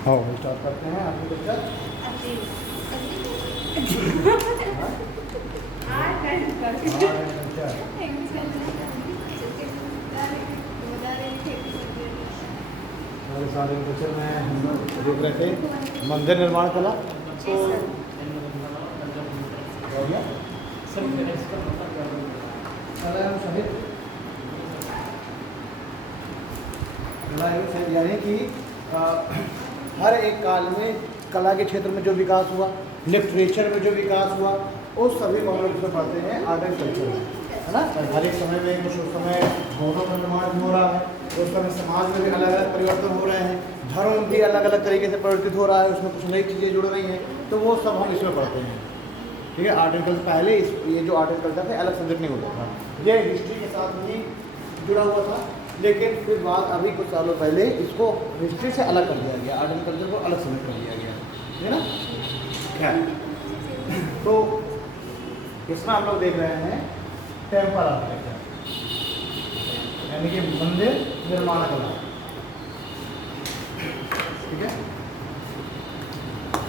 हाँ स्टार्ट करते हैं आपकी बच्चा। सारे बच्चे में हम लोग देख रहे थे मंदिर निर्माण कला। तो हो गया यानी कि हर एक काल में कला के क्षेत्र में जो विकास हुआ, लिटरेचर में जो विकास हुआ, उस सभी को हम लोग इसमें पढ़ते हैं आर्ट एंड कल्चर में, है ना। हर एक समय में कुछ उस समय भवनों का निर्माण हो रहा है, उस समय समाज में भी अलग अलग परिवर्तन हो रहे हैं, धर्म भी अलग अलग तरीके से परिवर्तित हो रहा है, उसमें कुछ नई चीज़ें जुड़ रही हैं, तो वो सब हम इसमें पढ़ते हैं। ठीक है, आर्ट एंड कल्चर पहले ये जो आर्ट एंड कल्चर थे अलग सब्जेक्ट नहीं होता था, ये हिस्ट्री के साथ ही जुड़ा हुआ था। लेकिन फिर बाद अभी कुछ सालों पहले इसको हिस्ट्री से अलग कर दिया गया, आर्ट एंड कल्चर को अलग सब्जेक्ट कर दिया गया, है ना। खैर, तो इसमें हम लोग देख रहे हैं टेम्पल आर्किटेक्चर, यानी कि मंदिर निर्माण कला। ठीक है,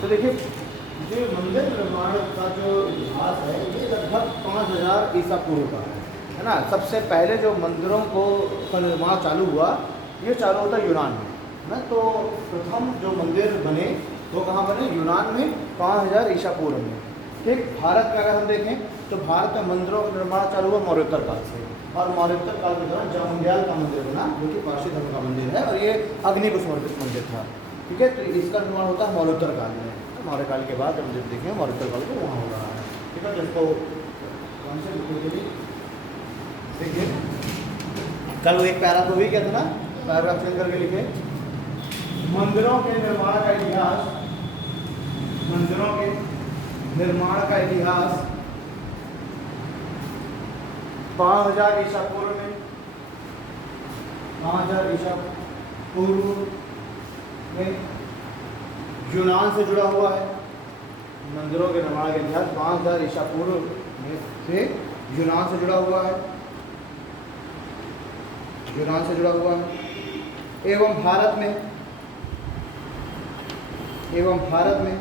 तो देखिए जो मंदिर निर्माण का जो इतिहास है ये लगभग 5000 ईसा पूर्व का है ना। सबसे पहले जो मंदिरों का निर्माण चालू हुआ, ये चालू होता यूनान में, है ना। तो प्रथम जो मंदिर बने वो कहाँ बने? यूनान में 5000 ईसा पूर्व में। ठीक, भारत में अगर हम देखें तो भारत में मंदिरों का निर्माण चालू हुआ मौर्योत्तर काल से, और मौर्योत्तर काल के दौरान चामुंडियाल का मंदिर बना, जो कि पारसी धर्म का मंदिर है, और ये अग्नि को समर्पित मंदिर था। ठीक है, तो इसका निर्माण होता है मौर्योत्तर काल में। मौर्य काल के बाद हम जब देखें मौर्योत्तर काल को वहाँ हो रहा है। ठीक है, तो इसको कौन से लिखोगे? देखिए कल वो एक पैरा को भी क्या था ना, पैराग्राफ चेंज करके लिखे, मंदिरों के निर्माण का इतिहास, मंदिरों के निर्माण का इतिहास 5000 ईसा पूर्व में, 5000 ईसा पूर्व में यूनान से जुड़ा हुआ है। मंदिरों के निर्माण का इतिहास 5000 ईसा पूर्व में से यूनान से जुड़ा हुआ है, यूनान से जुड़ा हुआ है। एवं भारत में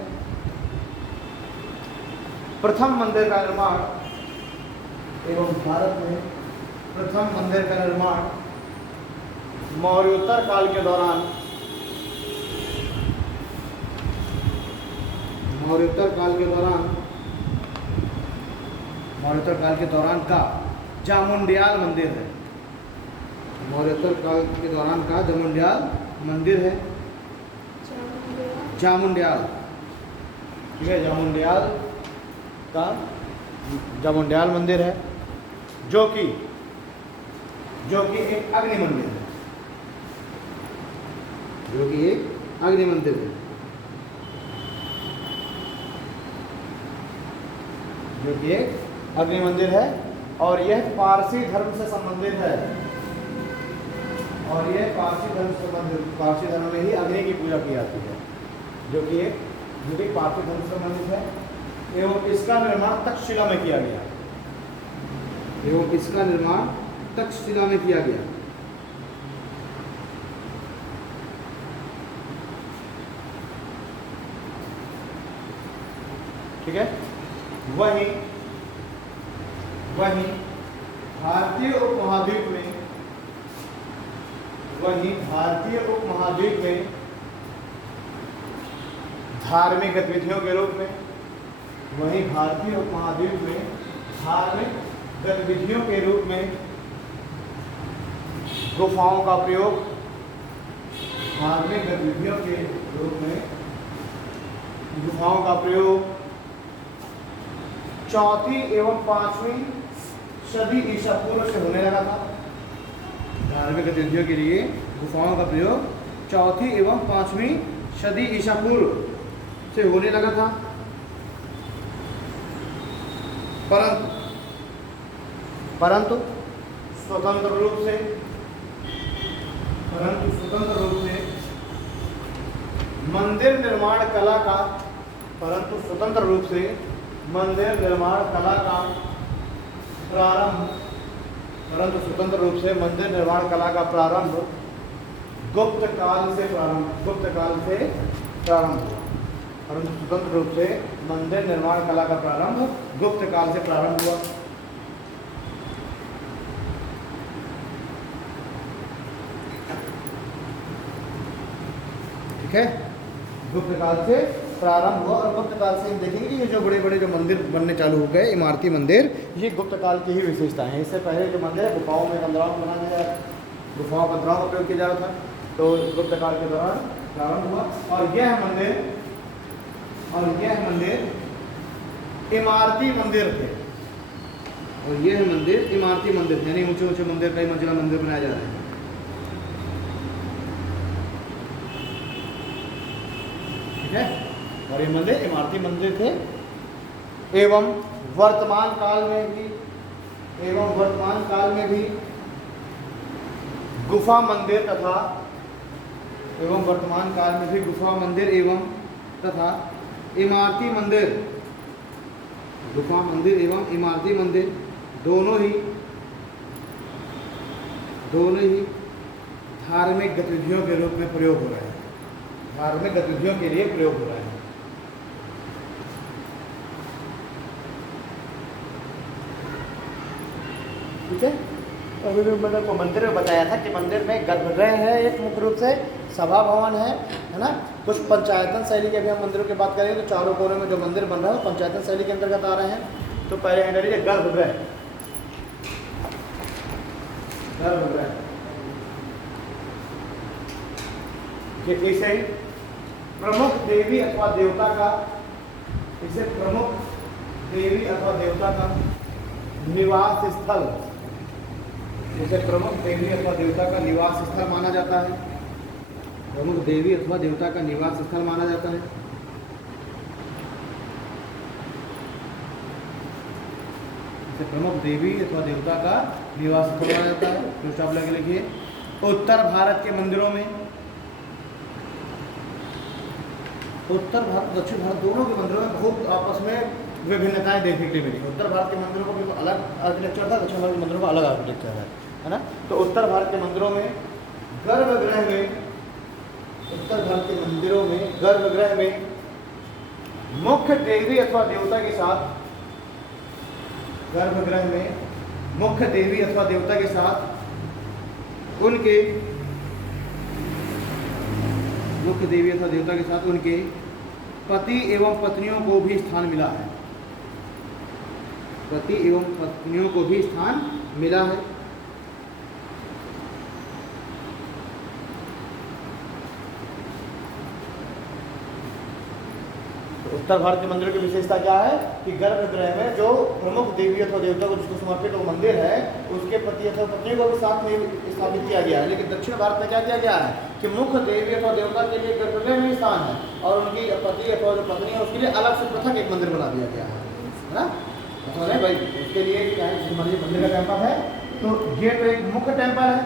प्रथम मंदिर का निर्माण, एवं भारत में प्रथम मंदिर का निर्माण मौर्योत्तर काल के दौरान, मौर्योत्तर काल के दौरान का चामुंडियाल मंदिर है। मौर्योत्तर काल के दौरान का चामुंडियाल मंदिर है, चामुंडियाल। ठीक है, चामुंडियाल मंदिर है, जो कि एक अग्नि मंदिर है, जो कि एक अग्नि मंदिर है, जो कि एक अग्नि मंदिर है, और यह पारसी धर्म से संबंधित है, और यह पारसी धर्म से संबंधित, पारसी धर्म में ही अग्नि की पूजा की जाती है, जो कि पारसी धर्म से संबंधित है। एवं इसका निर्माण तक्षशिला में किया गया, एवं इसका निर्माण तक्षशिला में किया गया। ठीक है, वहीं भारतीय उपमहाद्वीप में धार्मिक गतिविधियों के रूप में, वहीं भारतीय उपमहाद्वीप में धार्मिक गतिविधियों के रूप में गुफाओं का प्रयोग, धार्मिक गतिविधियों के रूप में गुफाओं का प्रयोग 4वीं एवं 5वीं सदी ईसा पूर्व से होने लगा था। धार्मिक गतिविधियों के लिए गुफाओं का प्रयोग 4वीं एवं 5वीं सदी ईसा पूर्व से होने लगा था, परंतु स्वतंत्र रूप से मंदिर निर्माण कला का प्रारंभ गुप्त काल से प्रारंभ हुआ, परंतु स्वतंत्र रूप से मंदिर निर्माण कला का प्रारंभ गुप्त काल से प्रारंभ हुआ। ठीक है, गुप्त काल से प्रारंभ हुआ और गुप्त काल से हम देखेंगे कि ये जो बड़े बड़े जो मंदिर बनने चालू हो गए, इमारती मंदिर, ये गुप्त काल की ही विशेषताएं हैं। इससे पहले जो मंदिर है गुफाओं में कंदराओं में बनाया गया, गुफाओं का कंदराओं का उपयोग किया जा रहा था, तो गुप्त काल के दौरान प्रारंभ हुआ। और यह मंदिर इमारती मंदिर थे, और यह मंदिर इमारती मंदिर थे, यानी ऊंचे ऊंचे मंदिर, कई मंजिला मंदिर बनाए जा रहे हैं। ठीक है, और ये मंदिर इमारती मंदिर थे। एवं वर्तमान काल में भी गुफा मंदिर तथा इमारती मंदिर, गुफा मंदिर एवं इमारती मंदिर दोनों ही धार्मिक गतिविधियों के रूप में प्रयोग हो रहे हैं, धार्मिक गतिविधियों के लिए प्रयोग हो रहे हैं। ठीक है, अभी भी मैंने को मंदिर में बताया था कि मंदिर में गर्भगृह है, एक मुख्य रूप से सभा भवन है ना। कुछ पंचायतन शैली के भी हम मंदिरों की बात करेंगे तो चारों कोने में जो मंदिर बन रहा है वो पंचायतन शैली के अंतर्गत आ रहे हैं। तो पहले है करिए गर्भगृह, इसे प्रमुख देवी अथवा देवता का निवास स्थल, इसे प्रमुख देवी अथवा देवता का निवास स्थल माना जाता है, प्रमुख देवी अथवा देवता का निवास स्थल माना जाता है। इसे प्रमुख देवी अथवा देवता का निवास स्थल माना जाता है। तो आप लगे लिखिए, उत्तर भारत के मंदिरों में, उत्तर भारत दक्षिण भारत दोनों के मंदिरों में बहुत आपस में विभिन्नताएं देखने के लिए मिली। उत्तर भारत के मंदिरों को बिल्कुल अलग आर्किटेक्चर था, दक्षिण भारत के मंदिरों का अलग आर्किटेक्चर है ना। तो उत्तर भारत के मंदिरों में गर्भगृह में मुख्य देवी अथवा देवता के साथ, गर्भगृह में मुख्य देवी अथवा देवता के साथ उनके मुख्य देवी अथवा देवता के साथ उनके पति एवं पत्नियों को भी स्थान मिला है, पति एवं पत्नियों को भी स्थान मिला है। तो उत्तर भारत के मंदिरों की विशेषता क्या है कि गर्भगृह में जो प्रमुख देवी अथवा देवता को जिसको समर्पित वो मंदिर है, उसके पति अथवा पत्नी को भी साथ में स्थापित किया गया है। लेकिन दक्षिण भारत में क्या किया गया है कि मुख्य देवी अथवा देवता के लिए गर्भगृह में स्थान है और उनकी पति अथवा जो पत्नी है उसके लिए अलग से पृथक एक मंदिर बना दिया गया है ना। तो नहीं भाई, उसके लिए क्या है, मंदिर का टेम्पल है, तो ये तो एक मुख्य टेम्पल है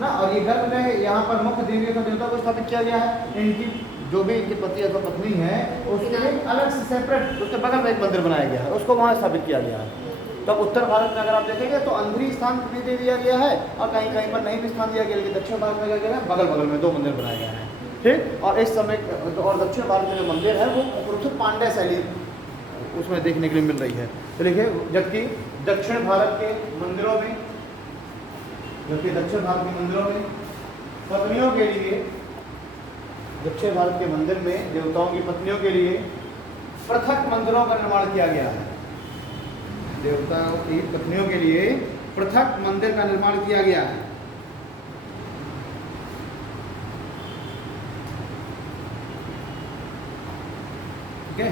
ना। और ये गर्भगृह यहाँ पर मुख्य देवी अथवा देवता को स्थापित किया गया है। इनकी जो भी इनकी पति अथवा पत्नी है उसके लिए अलग से सेपरेट उसके बगल में एक मंदिर बनाया गया है, उसको वहाँ स्थापित किया गया है। तो उत्तर भारत में अगर आप देखेंगे तो अंदरी स्थान भी दे दिया गया है और कहीं कहीं पर नहीं भी स्थान दिया गया, लेकिन दक्षिण भारत में क्या गया है, बगल बगल में दो मंदिर बनाए गए हैं। ठीक, और इस समय और दक्षिण भारत में जो मंदिर है वो रूप से पांड्य शैली उसमें देखने के लिए मिल रही है। तो देखिए, जबकि दक्षिण भारत के मंदिरों में पत्नियों के लिए, दक्षिण भारत के मंदिर में देवताओं की पत्नियों के लिए पृथक मंदिरों का निर्माण किया गया है, देवताओं की पत्नियों के लिए पृथक मंदिर का निर्माण किया गया है। ठीक है,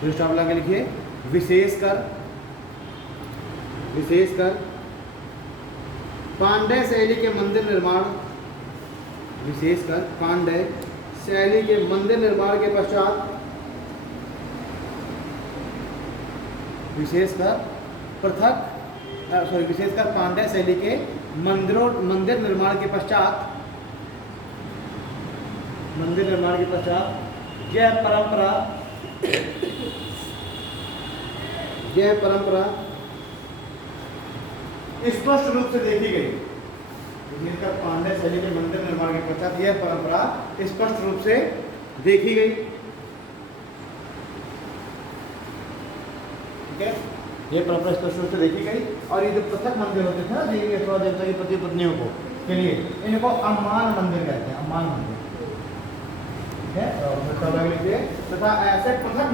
तो स्टॉप लगा के लिखिए, विशेषकर पांड्य शैली के मंदिर निर्माण, विशेषकर पांड्य शैली के मंदिर निर्माण के पश्चात, विशेषकर पांड्य शैली के मंदिर निर्माण के पश्चात यह परंपरा स्पष्ट रूप से देखी गई। भीमकर पांड्य शैली के मंदिर निर्माण के पश्चात यह परंपरा स्पष्ट रूप से देखी गई। ठीक है, ये परंपरा स्पष्ट रूप से देखी गई। और ये जो पृथक मंदिर होते थे ना देवी अथवा देवता की पति पत्नियों को के लिए, इनको अम्मान मंदिर कहते हैं, अम्मान मंदिर। ठीक है, लिखिए तथा ऐसे पृथक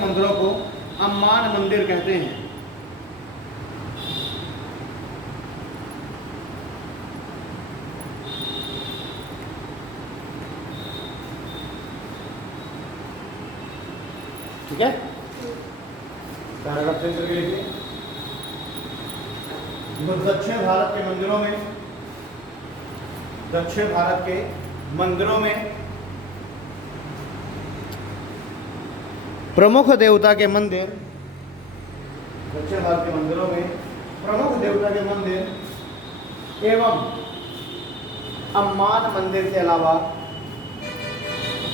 मंदिरों को अम्मान मंदिर कहते हैं। ठीक है, पैराग्राफ चेंज करके लिखिए। दक्षिण भारत के मंदिरों में प्रमुख देवता के मंदिर, दक्षिण भारत के मंदिरों में प्रमुख देवता के मंदिर एवं अम्मान मंदिर के अलावा,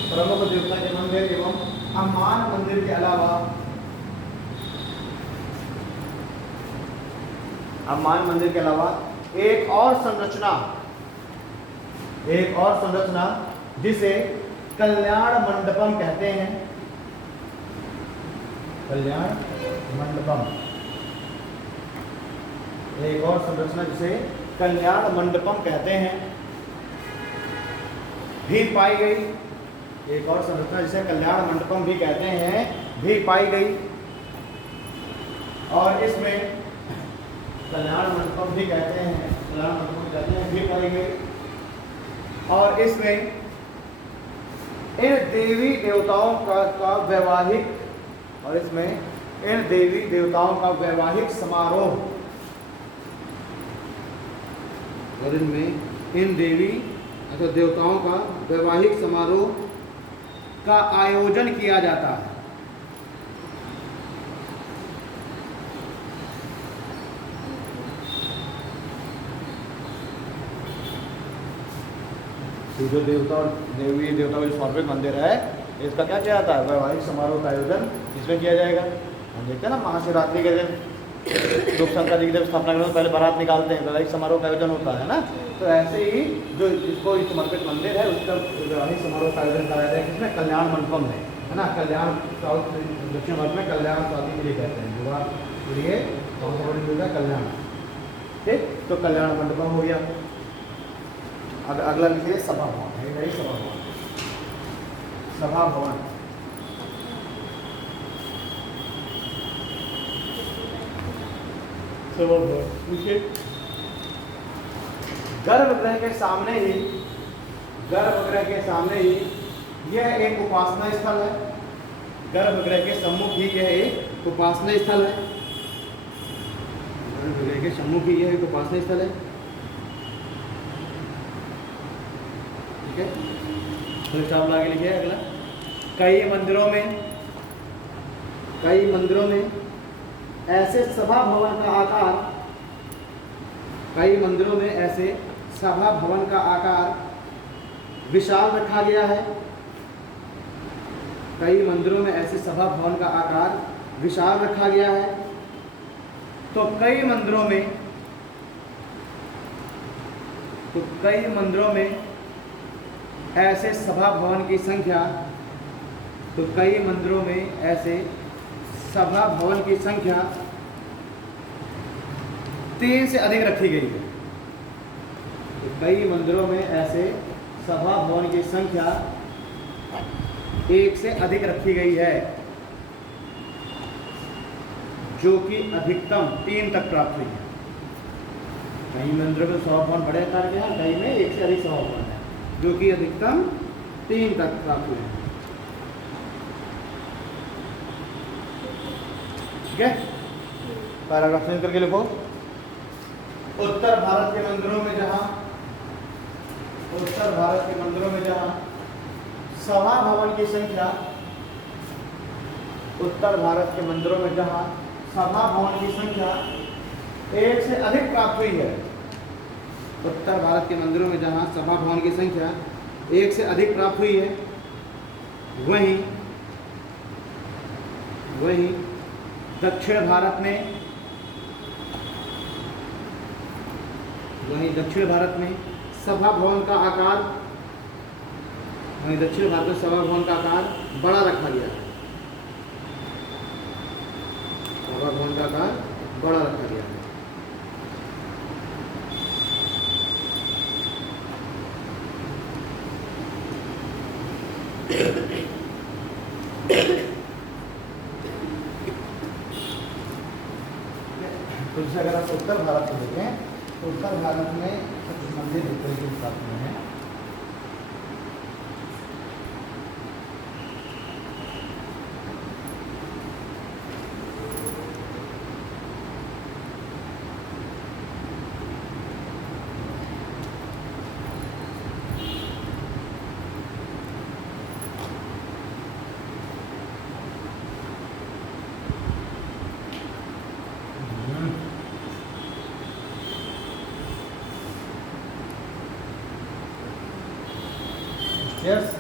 प्रमुख देवता के मंदिर एवं अम्मान मंदिर के अलावा, अम्मान मंदिर के अलावा एक और संरचना जिसे कल्याण मंडपम कहते हैं, कल्याण मंडपम, एक और संरचना जिसे कल्याण मंडपम कहते हैं भी पाई गई। एक और संरचना जिसे कल्याण मंडपम भी कहते हैं भी पाई गई। और इसमें कल्याण मंडपम भी कहते हैं, कल्याण मंडपम कहते हैं भी पाई गई। और इसमें इन देवी देवताओं का वैवाहिक, और इसमें इन देवी देवताओं का वैवाहिक समारोह, और इनमें इन देवी अथवा देवताओं का वैवाहिक समारोह का आयोजन किया जाता है। तो जो देवता और देवी देवता का जो समर्पित मंदिर है, इसका क्या किया जाता है? वैवाहिक समारोह का आयोजन इसमें किया जाएगा। हम देखते हैं ना महाशिवरात्रि के दिन लोग शंकर जी की जब स्थापना करते हैं पहले बारात निकालते हैं, वैवाहिक समारोह का आयोजन होता है ना। तो ऐसे ही जो जिसको समर्पित मंदिर है उसका वैवाहिक समारोह का आयोजन कराया जाएगा, किसमें? कल्याण मंडपम में, है ना। कल्याण साउथ दक्षिण भारत में कल्याण शादी के लिए कहते हैं, विवाह के लिए कौन सा वर्ड मिलता है? कल्याण। ठीक, तो कल्याण मंडपम हो गया। अब अगला लिखिए सभा भवन, है सभा भवन, सभा भवन। सभा भवन लिखिए। गर्भगृह के सामने ही यह एक उपासना स्थल है। गर्भगृह के सम्मुख ही यह एक उपासना स्थल है। गर्भगृह के सम्मुख ही यह एक उपासना स्थल है। ठीक है, तो चावल आगे लिखिए अगला। कई मंदिरों में ऐसे सभा भवन का आकार, कई मंदिरों में ऐसे सभा भवन का आकार विशाल रखा गया है। कई मंदिरों में ऐसे सभा भवन का आकार विशाल रखा गया है। तो कई मंदिरों में ऐसे सभा भवन की संख्या, तो कई मंदिरों में ऐसे सभा भवन की संख्या 3 से अधिक रखी गई है। तो कई मंदिरों में ऐसे सभा भवन की संख्या 1 से अधिक रखी गई है, जो कि अधिकतम 3 तक प्राप्त हुई है। कई मंदिरों में सभा भवन बड़े आकार के हैं, कई में 1 से अधिक सभा भवन है, जो कि अधिकतम 3 तक प्राप्त हुए हैं। ठीक है, पैराग्राफ चेंज करके लिखो। उत्तर भारत के मंदिरों में जहां सभा भवन की संख्या, उत्तर भारत के मंदिरों में जहां सभा भवन की संख्या 1 से अधिक प्राप्त हुई है, उत्तर भारत के मंदिरों में जहां सभा भवन की संख्या 1 से अधिक प्राप्त हुई है, वहीं दक्षिण भारत वहीं दक्षिण भारत में सभा भवन का आकार, वहीं दक्षिण भारत में सभा भवन का आकार बड़ा रखा गया है, सभा भवन का आकार बड़ा रखा गया है। तो जैसे अगर आप उत्तर भारत को देखें तो उत्तर भारत में कुछ मंदिर इस तरीके से स्थापित हुए हैं। स्टेयर्स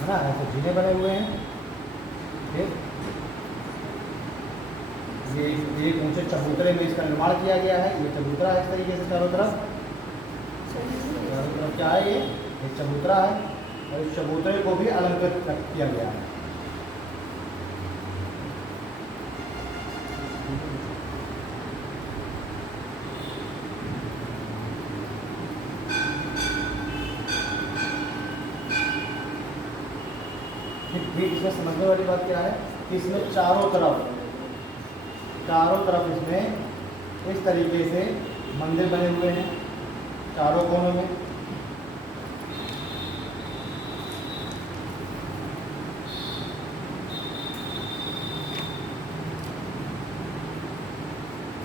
है ना, ऐसे जीने बने हुए हैं। ठीक, ये एक ऊंचे चबूतरे में इसका निर्माण किया गया है। ये चबूतरा है इस तरीके से चारों तरफ क्या है, ये एक चबूतरा है और इस चबूतरे को भी अलंकृत किया गया है। ठीक, इसमें समझने वाली बात क्या है कि इसमें चारों तरफ इसमें इस तरीके से मंदिर बने हुए हैं चारों कोनों में।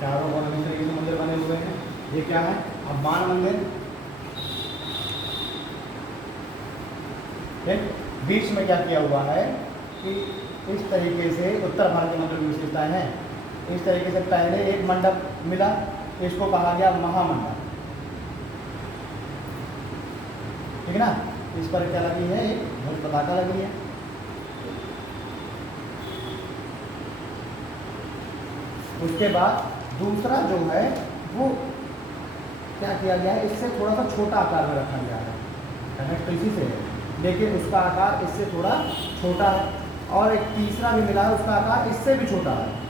चारों कोनों में इस तरीके से मंदिर बने हुए हैं। ये क्या है, हनुमान मंदिर। ठीक, बीच में क्या किया हुआ है कि इस तरीके से उत्तर भारत के मंदिर की विशेषताएं हैं। इस तरीके से पहले एक मंडप मिला, इसको कहा गया महामंडप। ठीक है ना, इस पर क्या लगी है, एक ध्वज पताका लगी है। उसके बाद दूसरा जो है वो क्या किया गया है, इससे थोड़ा सा छोटा आकार में रखा गया है। कनेक्ट तो इसी से है, लेकिन उसका आकार इससे थोड़ा छोटा है। और एक तीसरा भी मिला है, उसका आकार इससे भी छोटा है।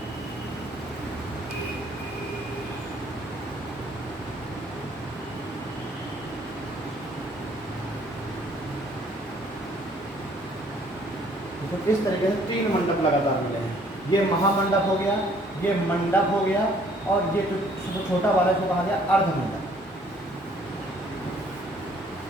तो इस तरीके से 3 मंडप लगातार मिले हैं। ये महामंडप हो गया, ये मंडप हो गया, और ये जो छोटा वाला जो कहा गया अर्ध मंडप।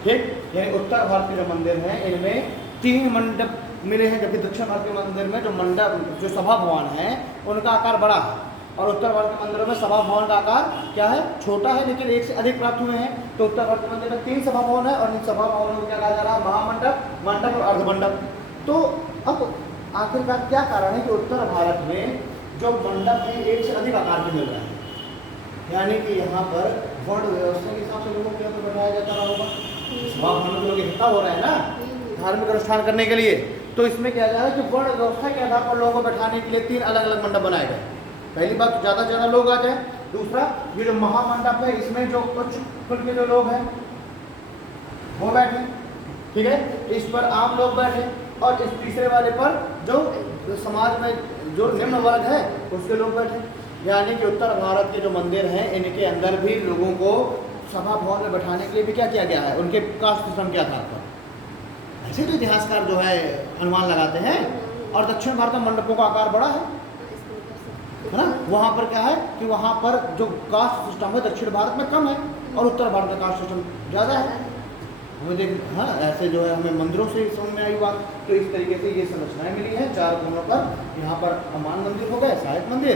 ठीक, यानी उत्तर भारत के जो मंदिर हैं इनमें 3 मंडप मिले हैं, जबकि दक्षिण भारत के मंदिर में जो मंडप जो सभा भवन है उनका आकार बड़ा है, और उत्तर भारत के मंदिरों में सभा भवन का आकार क्या है, छोटा है, लेकिन एक से अधिक प्राप्त हुए हैं। तो उत्तर भारत के मंदिर में 3 सभा भवन है, और इन सभा भवनों को क्या कहा जा रहा है, महामंडप, मंडप और अर्धमंडप। तो अब आखिरकार क्या कारण है कि उत्तर भारत में जो मंडप है एक से अधिक आकार के मिल रहे हैं, यानी कि यहाँ पर वर्ण व्यवस्था के हिसाब से लोगों को क्या बैठाया जाता रहा होगा। सभा भवन में लोग इकट्ठा हो रहे हैं ना धार्मिक अनुष्ठान करने के लिए, तो इसमें क्या जा रहा है कि वर्ण व्यवस्था के आधार पर लोगों को बैठाने के लिए 3 अलग अलग मंडप बनाए गए। पहली बात, ज़्यादा से ज़्यादा लोग आ जाए। दूसरा, ये जो महामंडप है इसमें जो उच्च कुल के जो लोग हैं वो बैठे, ठीक है, इस पर आम लोग बैठे, और इस तीसरे वाले पर जो समाज में जो निम्न वर्ग है उसके लोग बैठे। यानी कि उत्तर भारत के जो मंदिर हैं इनके अंदर भी लोगों को सभा भवन में बैठाने के लिए भी क्या किया गया है, उनके कास्ट सिस्टम के आधार पर। ऐसे तो इतिहासकार जो है अनुमान लगाते हैं। और दक्षिण भारत में मंडपों का आकार बड़ा है ना, वहाँ पर क्या है कि वहाँ पर जो कास्ट सिस्टम है दक्षिण भारत में कम है, और उत्तर भारत में कास्ट सिस्टम ज़्यादा है। हमें देख, हाँ, ऐसे जो है हमें मंदिरों से समझ में आई बात। तो इस तरीके से ये संरचनाएं मिली हैं 4 कोनों पर। यहाँ पर हनुमान मंदिर हो गया, सहायक मंदिर,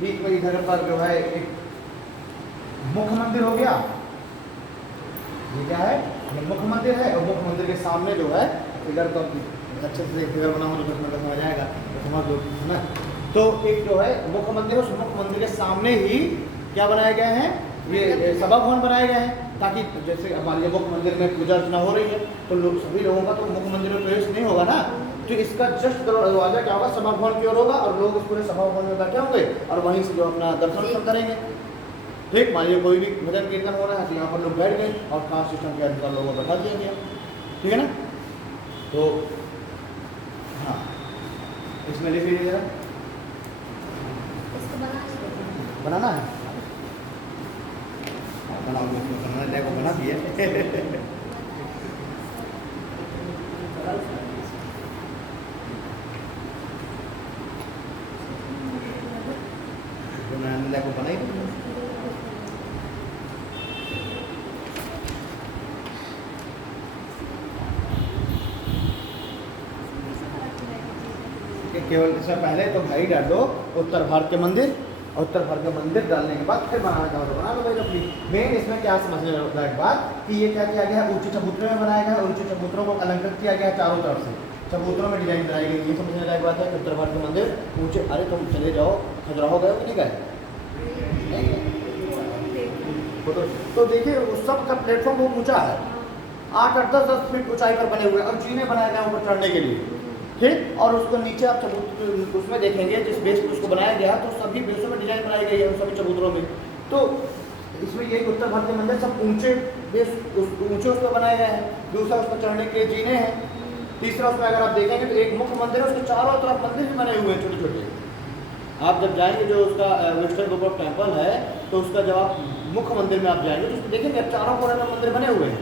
बीच में इधर पर जो है एक मुख्य मंदिर हो गया। ये क्या है, ये मुख्य मंदिर है, और मुख्य मंदिर के सामने जो है इधर तो अच्छे से फिगर बना हो तो 10 मिनट समझ आएगा, तो समझ लो है ना। तो एक जो है मुख्य मंदिर, उस मुख्य मंदिर के सामने ही क्या बनाए गए हैं, ये सभा भवन बनाए गए हैं, ताकि जैसे मान लीजिए मुख्य मंदिर में पूजा अर्चना हो रही है तो लोग सभी लोगों का तो मुख्य मंदिर में प्रवेश नहीं होगा ना, तो इसका जस्ट दरवाजा क्या होगा, सभा भवन की ओर होगा, और लोग उस पूरे सभा भवन में बैठे होंगे और वहीं से जो अपना दर्शन करेंगे। ठीक, मान लीजिए कोई भी भजन कीर्तन हो रहा है तो यहाँ पर लोग बैठ गए और कास्ट सिस्टम के अनुसार लोगों को बैठा दिया गया, ठीक है ना। तो हाँ, इसमें लिख लीजिए जरा, बनाना है, बनाओगे, इसमें बनाना को बना दिए को बनाई केवल इसमें पहले तो भाई डाल दो उत्तर भारत के मंदिर, और उत्तर भारत के मंदिर डालने के बाद फिर बनाना चाहो तो बना लो भाई अपनी। मेन इसमें क्या समझने लगता है बात कि ये क्या किया गया है, ऊंचे चबूतरे में बनाया गया है, ऊंचे चबूतरों को अलंकृत किया गया है चारों तरफ से, चबूतरों में डिजाइन बनाई गई, ये समझने लायक बात है कि उत्तर भारत के मंदिर ऊंचे। अरे तुम चले जाओ खजुराहो गए कि नहीं गए? तो देखिए उस सब का प्लेटफॉर्म बहुत ऊंचा है, 8-8, 10-10 फीट ऊंचाई पर बने हुए और जीने बनाए गए ऊपर चढ़ने के लिए, ठीक। और उसको नीचे आप चबूतरे उसमें देखेंगे जिस बेस पर उसको बनाया गया तो सभी बेसों में डिजाइन बनाई गई है उन सभी चबूतरों में। तो इसमें ये उत्तर भारत के मंदिर सब ऊंचे बेस ऊंचे उस पर बनाए गए हैं, दूसरा उसको चढ़ने के लिए जीने हैं, तीसरा उसमें अगर आप देखेंगे तो एक मुख्य मंदिर है, उसके चारों तरफ मंदिर भी बने हुए हैं छोटे छोटे। आप जब जाएंगे जो उसका वेस्टर्न गोपुर टेम्पल है तो उसका जब आप मुख्य मंदिर में आप जाएंगे तो उसको देखेंगे चारों कोने में मंदिर बने हुए हैं,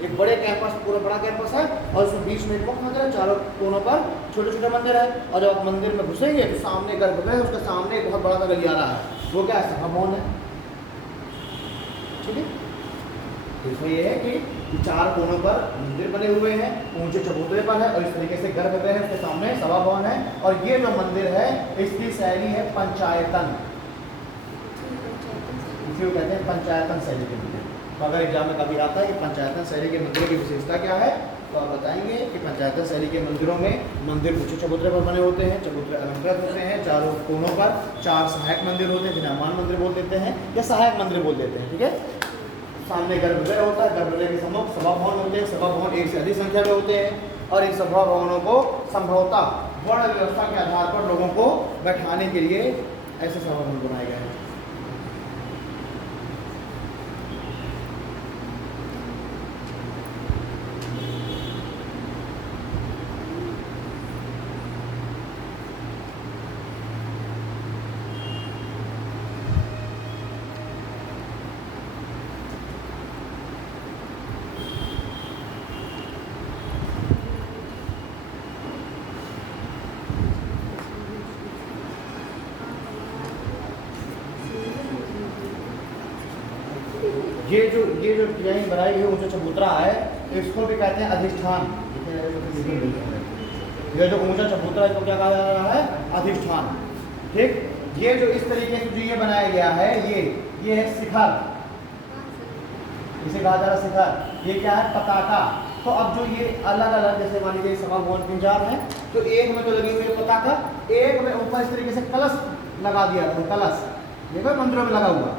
एक बड़े कैंपस पूरा बड़ा कैंपस है और उसके बीच में एक मुख्य मंदिर है, चारों कोनों पर छोटे छोटे मंदिर है। और जब आप मंदिर में घुसेंगे तो सामने गर्भगृह है, उसके सामने एक बहुत बड़ा सा गलियारा है, वो क्या है, सभा भवन है, ठीक है। तो इसमें यह है कि चार कोनों पर मंदिर बने हुए हैं, ऊंचे चबूतरे पर है और इस तरीके से गर्भगृह है, उसके सामने सभा भवन है। और ये जो मंदिर है इसकी शैली है पंचायतन, इसी को कहते हैं पंचायतन शैली के मंदिर। तो अगर एग्जाम में कभी आता है कि पंचायतन शैली के मंदिरों की विशेषता क्या है तो आप बताएंगे कि पंचायतन शैली के मंदिरों में मंदिर ऊंचे चबूतरे पर बने होते हैं, चबूतरे अलंकृत होते हैं, चारों कोनों पर 4 सहायक मंदिर होते हैं जिन्हें अमान मंदिर बोल देते हैं या सहायक मंदिर बोल देते हैं, ठीक है। सामने गर्भगृह होता है, गर्भगृह के सम्मुख सभा भवन होते हैं, सभा भवन एक से अधिक संख्या में होते हैं और इन सभा भवनों को संभवतः वर्ण व्यवस्था के आधार पर लोगों को बैठाने के लिए ऐसे सभा भवन बनाए गए हैं। ये जो डिजाइन बनाई हुई ऊंचा चबूतरा है इसको भी कहते हैं अधिष्ठान। ये जो ऊंचा चबूतरा है इसको क्या कहा जा रहा है, अधिष्ठान, ठीक। ये जो इस तरीके से जो ये बनाया गया है ये है शिखर, इसे कहा जा रहा है शिखर। ये क्या है, पताका। तो अब जो ये अलग अलग जैसे मान लीजिए सभा भवन 3-4 है तो एक में तो लगी हुई है पताका, एक में ऊपर इस तरीके से कलश लगा दिया था, कलश देखो मंदिरों में लगा हुआ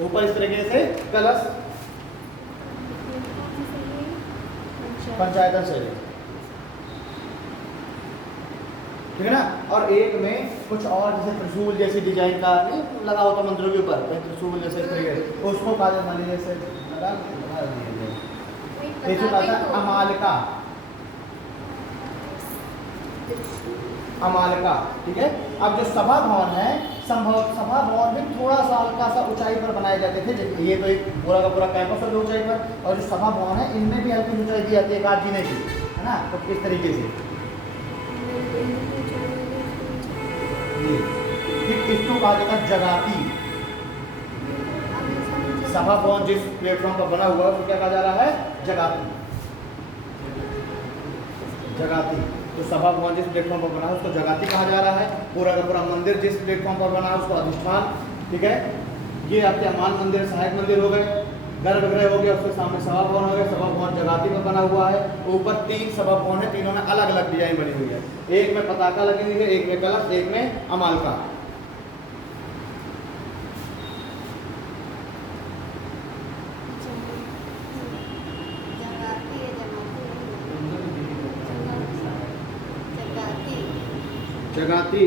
ऊपर इस तरीके से कलश, पंचायतन शैली, ठीक है ना। और एक में कुछ और जैसे त्रिशूल जैसी डिजाइन का नहीं लगा होता मंदिरों के ऊपर, त्रिशूल जैसे इस तरीके उसको कहा मान लीजिए जैसे लगा अमालिका, अमालिका, ठीक है। अब जो सभा भवन है सभा भवन भी थोड़ा सा हल्का सा ऊंचाई पर बनाए जाते थे, ये तो एक पूरा का पूरा कैंपस है ऊंचाई पर, और जो सभा भवन है इनमें भी हल्की ऊंचाई दी जाती है 1-8 जीने की, है ना। तो किस तरीके से इसको कहा जाता है जगाती। सभा भवन जिस प्लेटफॉर्म पर बना हुआ है उसको क्या कहा जा रहा है, जगाती, जगाती। तो सभा भवन जिस प्लेटफॉर्म पर बना है उसको जगाती कहा जा रहा है। पूरा का पूरा मंदिर जिस प्लेटफॉर्म पर बना है उसको अधिष्ठान, ठीक है। ये आपके अमान मंदिर सहायक मंदिर हो गए, गर्भगृह हो गया, उसके सामने सभा भवन हो गया, सभा भवन जगाती में बना हुआ है। ऊपर 3 सभा भवन है, तीनों में अलग अलग डिजाइन बनी हुई है, एक में पताका लगी हुई है, एक में कलश, एक में अमालका। जगाती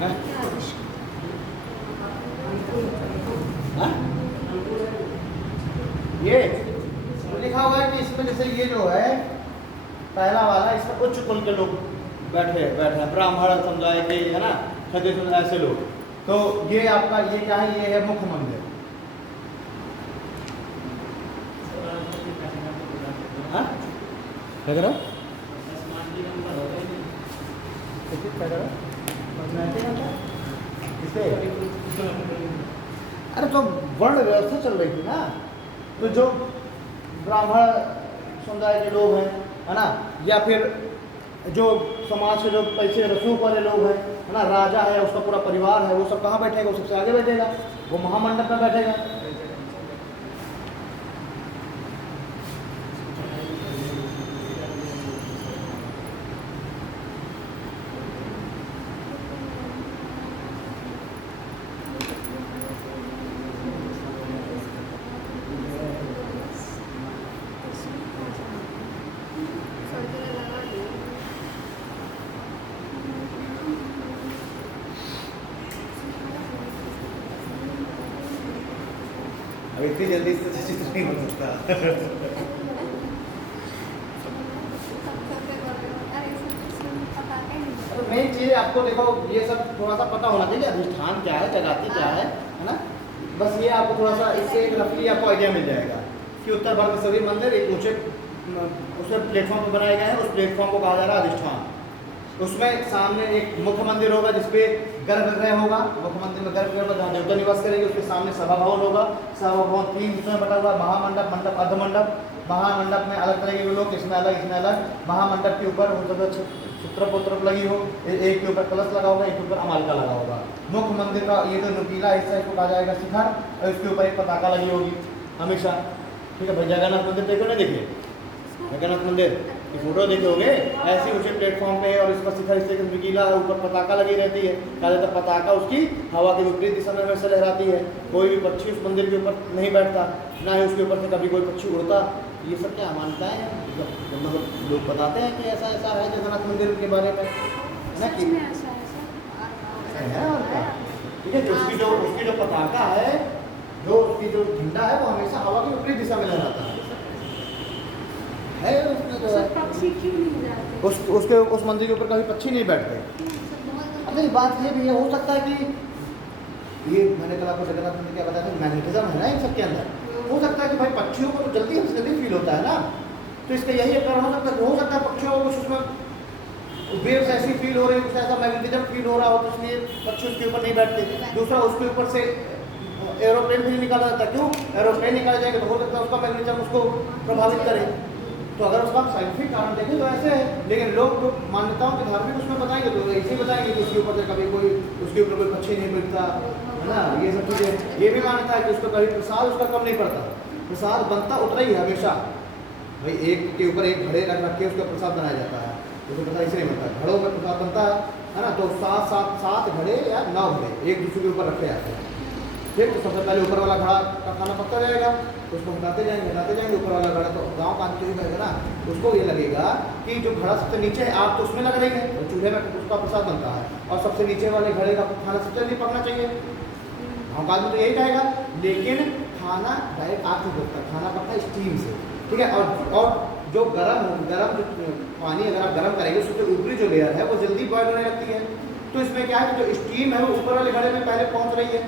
हैं? हाँ? ये लिखा हुआ है कि इसमें जैसे ये जो है पहला वाला, इसमें उच्च कुल के लोग बैठे बैठे हैं, ब्राह्मण समुदाय के, है ना, क्षत्रिय समुदाय ऐसे लोग। तो ये आपका ये क्या है, ये है मुख्य मंदिर। हाँ क्या करो इसे, अरे तो वर्ण व्यवस्था चल रही थी ना, तो जो ब्राह्मण समुदाय के लोग हैं, है ना, या फिर जो समाज के जो पैसे रसूख वाले लोग हैं, है ना, राजा है, उसका पूरा परिवार है, वो सब कहाँ बैठेगा? वो सबसे आगे बैठेगा, वो महामंडप में बैठेगा। अब इतनी जल्दी से चित्र नहीं हो सकता। मेन चीज़ आपको देखो, ये सब थोड़ा सा पता होना चाहिए, अधिष्ठान क्या है, जगाती क्या है ना। बस ये आपको थोड़ा सा इससे एक रफली आपको आइडिया मिल जाएगा कि उत्तर भारत के सभी मंदिर एक ऊंचे उसमें प्लेटफॉर्म पर बनाए गए हैं। उस प्लेटफॉर्म को कहा जा रहा है अधिष्ठान। उसमें सामने एक मुख्य मंदिर होगा जिसपे गर्भगृह होगा, मुख्य मंदिर में गर्भगृह जहाँ देवता निवास करेंगे, उसके सामने सभा भवन होगा। सभा भवन 3 हिस्सों में बटा हुआ, महामंडप, मंडप, अर्धमंडप। महामंडप में अलग तरह के लोग, इसमें अलग, इसमें अलग। महामंडप के ऊपर चित्रपुत्र लगी हो, एक के ऊपर कलश लगा होगा, एक के ऊपर अमालिका लगा होगा। मुख्य मंदिर का ये जो नुकीला हिस्सा है इसको कहा जाएगा शिखर, और इसके ऊपर एक पताका लगी होगी हमेशा। ठीक है भाई, जगन्नाथ मंदिर देखो ना, देखिए जगन्नाथ मंदिर की फोटो देखे होंगे, ऐसे ऊंचे प्लेटफॉर्म पे, और इस पर शिखर हिस्से नुकीला ऊपर पताका लगी रहती है। कहा जाता है पताका उसकी हवा के विपरीत दिशा में हमेशा लहराती है। कोई भी पक्षी उस मंदिर के ऊपर नहीं बैठता, ना ही उसके ऊपर से कभी कोई पक्षी उड़ता। ये सब क्या मान्यताएं हैं, मतलब लोग बताते हैं कि ऐसा ऐसा है जगन्नाथ मंदिर के बारे में, है ना, कि है और क्या। ठीक है, उसकी जो पताका है, जो उसकी जो झंडा है, वो हमेशा हवा की विपरीत दिशा में लहराता है। उसमें जो है पक्षी क्यों नहीं जाते? उसके उस मंदिर के ऊपर कभी पक्षी नहीं बैठते। अरे बात ये भी हो सकता है कि ये मैंने कल आपको जगन्नाथ मंदिर क्या बताया था, मैग्नेटिज्म है ना इन सबके अंदर। हो सकता है कि भाई पक्षियों को तो जल्दी हमसे जल्दी फील होता है ना, तो इसका यही एक कारण हो सकता है पक्षियों को कुछ उसमें वेव्स ऐसी फील हो रही है, कुछ ऐसा मैग्नेटिज्म फील हो रहा हो, तो इसलिए पक्षी उसके ऊपर नहीं बैठते। दूसरा, उसके ऊपर से एरोप्लेन भी निकाला जाता है। क्यों? एरोप्लेन निकाले जाएंगे तो हो सकता है उसका मैग्नेटिज्म उसको प्रभावित करे। तो अगर उसका साइंटिफिक कारण देखें तो ऐसे है, लेकिन लोग जो मान्यताओं के धार्मिक उसमें बताएंगे तो ऐसे ही बताएंगे कि उसके ऊपर से कभी कोई उसके ऊपर कोई पक्षी नहीं बिकता, है ना। ये सब चीज़ें ये भी मानता है कि उसको कभी प्रसाद उसका कम नहीं पड़ता, प्रसाद बनता उतना ही है हमेशा। भाई एक के ऊपर एक घड़े रख के उसका प्रसाद बनाया जाता है, उसको प्रसाद इसलिए बनता है, घड़ों में प्रसाद बनता है ना। तो 7 घड़े या 9 घड़े एक दूसरे के ऊपर रखे जाते हैं। ठीक, तो सबसे पहले ऊपर वाला घड़ा का खाना पकता जाएगा, तो उसको हटाते जाएंगे ऊपर वाला घड़ा। तो गाँव का आदमी रहेगा ना, उसको ये लगेगा कि जो घड़ा सबसे नीचे है आग तो उसमें लग रही है, तो चूल्हे में उसका प्रसाद बनता है, और सबसे नीचे वाले घड़े का खाना सबसे जल्दी पकना चाहिए। गाँव का आदमी तो यही कहेगा, लेकिन खाना डायरेक्ट आग से पकता है, खाना पकता है स्टीम से। ठीक है, और जो गर्म पानी अगर आप गर्म करेंगे, उसकी जो ऊपरी जो लेयर है वो जल्दी बॉयल होने लगती है। तो इसमें क्या है कि जो स्टीम है वो ऊपर वाले घड़े में पहले पहुँच रही है।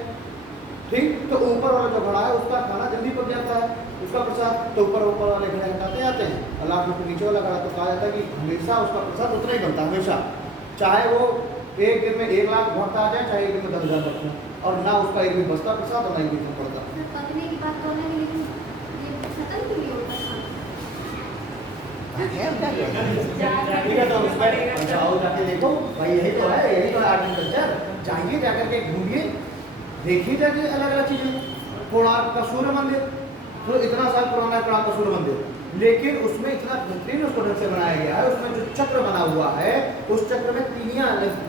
ठीक, तो ऊपर वाला जो घड़ा है उसका खाना जल्दी पक जाता है, उसका प्रसाद। तो ऊपर वाले घड़े हटाते जाते हैं, और लास्ट में नीचे वाला घड़ा तो कहा जाता है कि हमेशा उसका प्रसाद उतना ही बनता है हमेशा, चाहे वो एक दिन में 1 लाख भक्त आ जाए, चाहे एक दिन में 10,000 भक्त हो, और ना उसका एक दिन बचता प्रसाद और ना एक दिन पड़ता। पकने की बात तो नहीं, लेकिन ये खत्म क्यों नहीं होता? ठीक है, तो उसमें जाओ जाके देखो भाई, यही तो है आर्ट एंड कल्चर। जाइए जाकर के घूमिए, देखिए जाके अलग अलग चीजें। कोणार्क का सूर्य मंदिर तो इतना साल पुराना है, कोणार्क का सूर्य मंदिर, लेकिन उसमें इतना बेहतरीन उसको ढंग से बनाया गया है। उसमें जो चक्र बना हुआ है, उस चक्र में तीलियां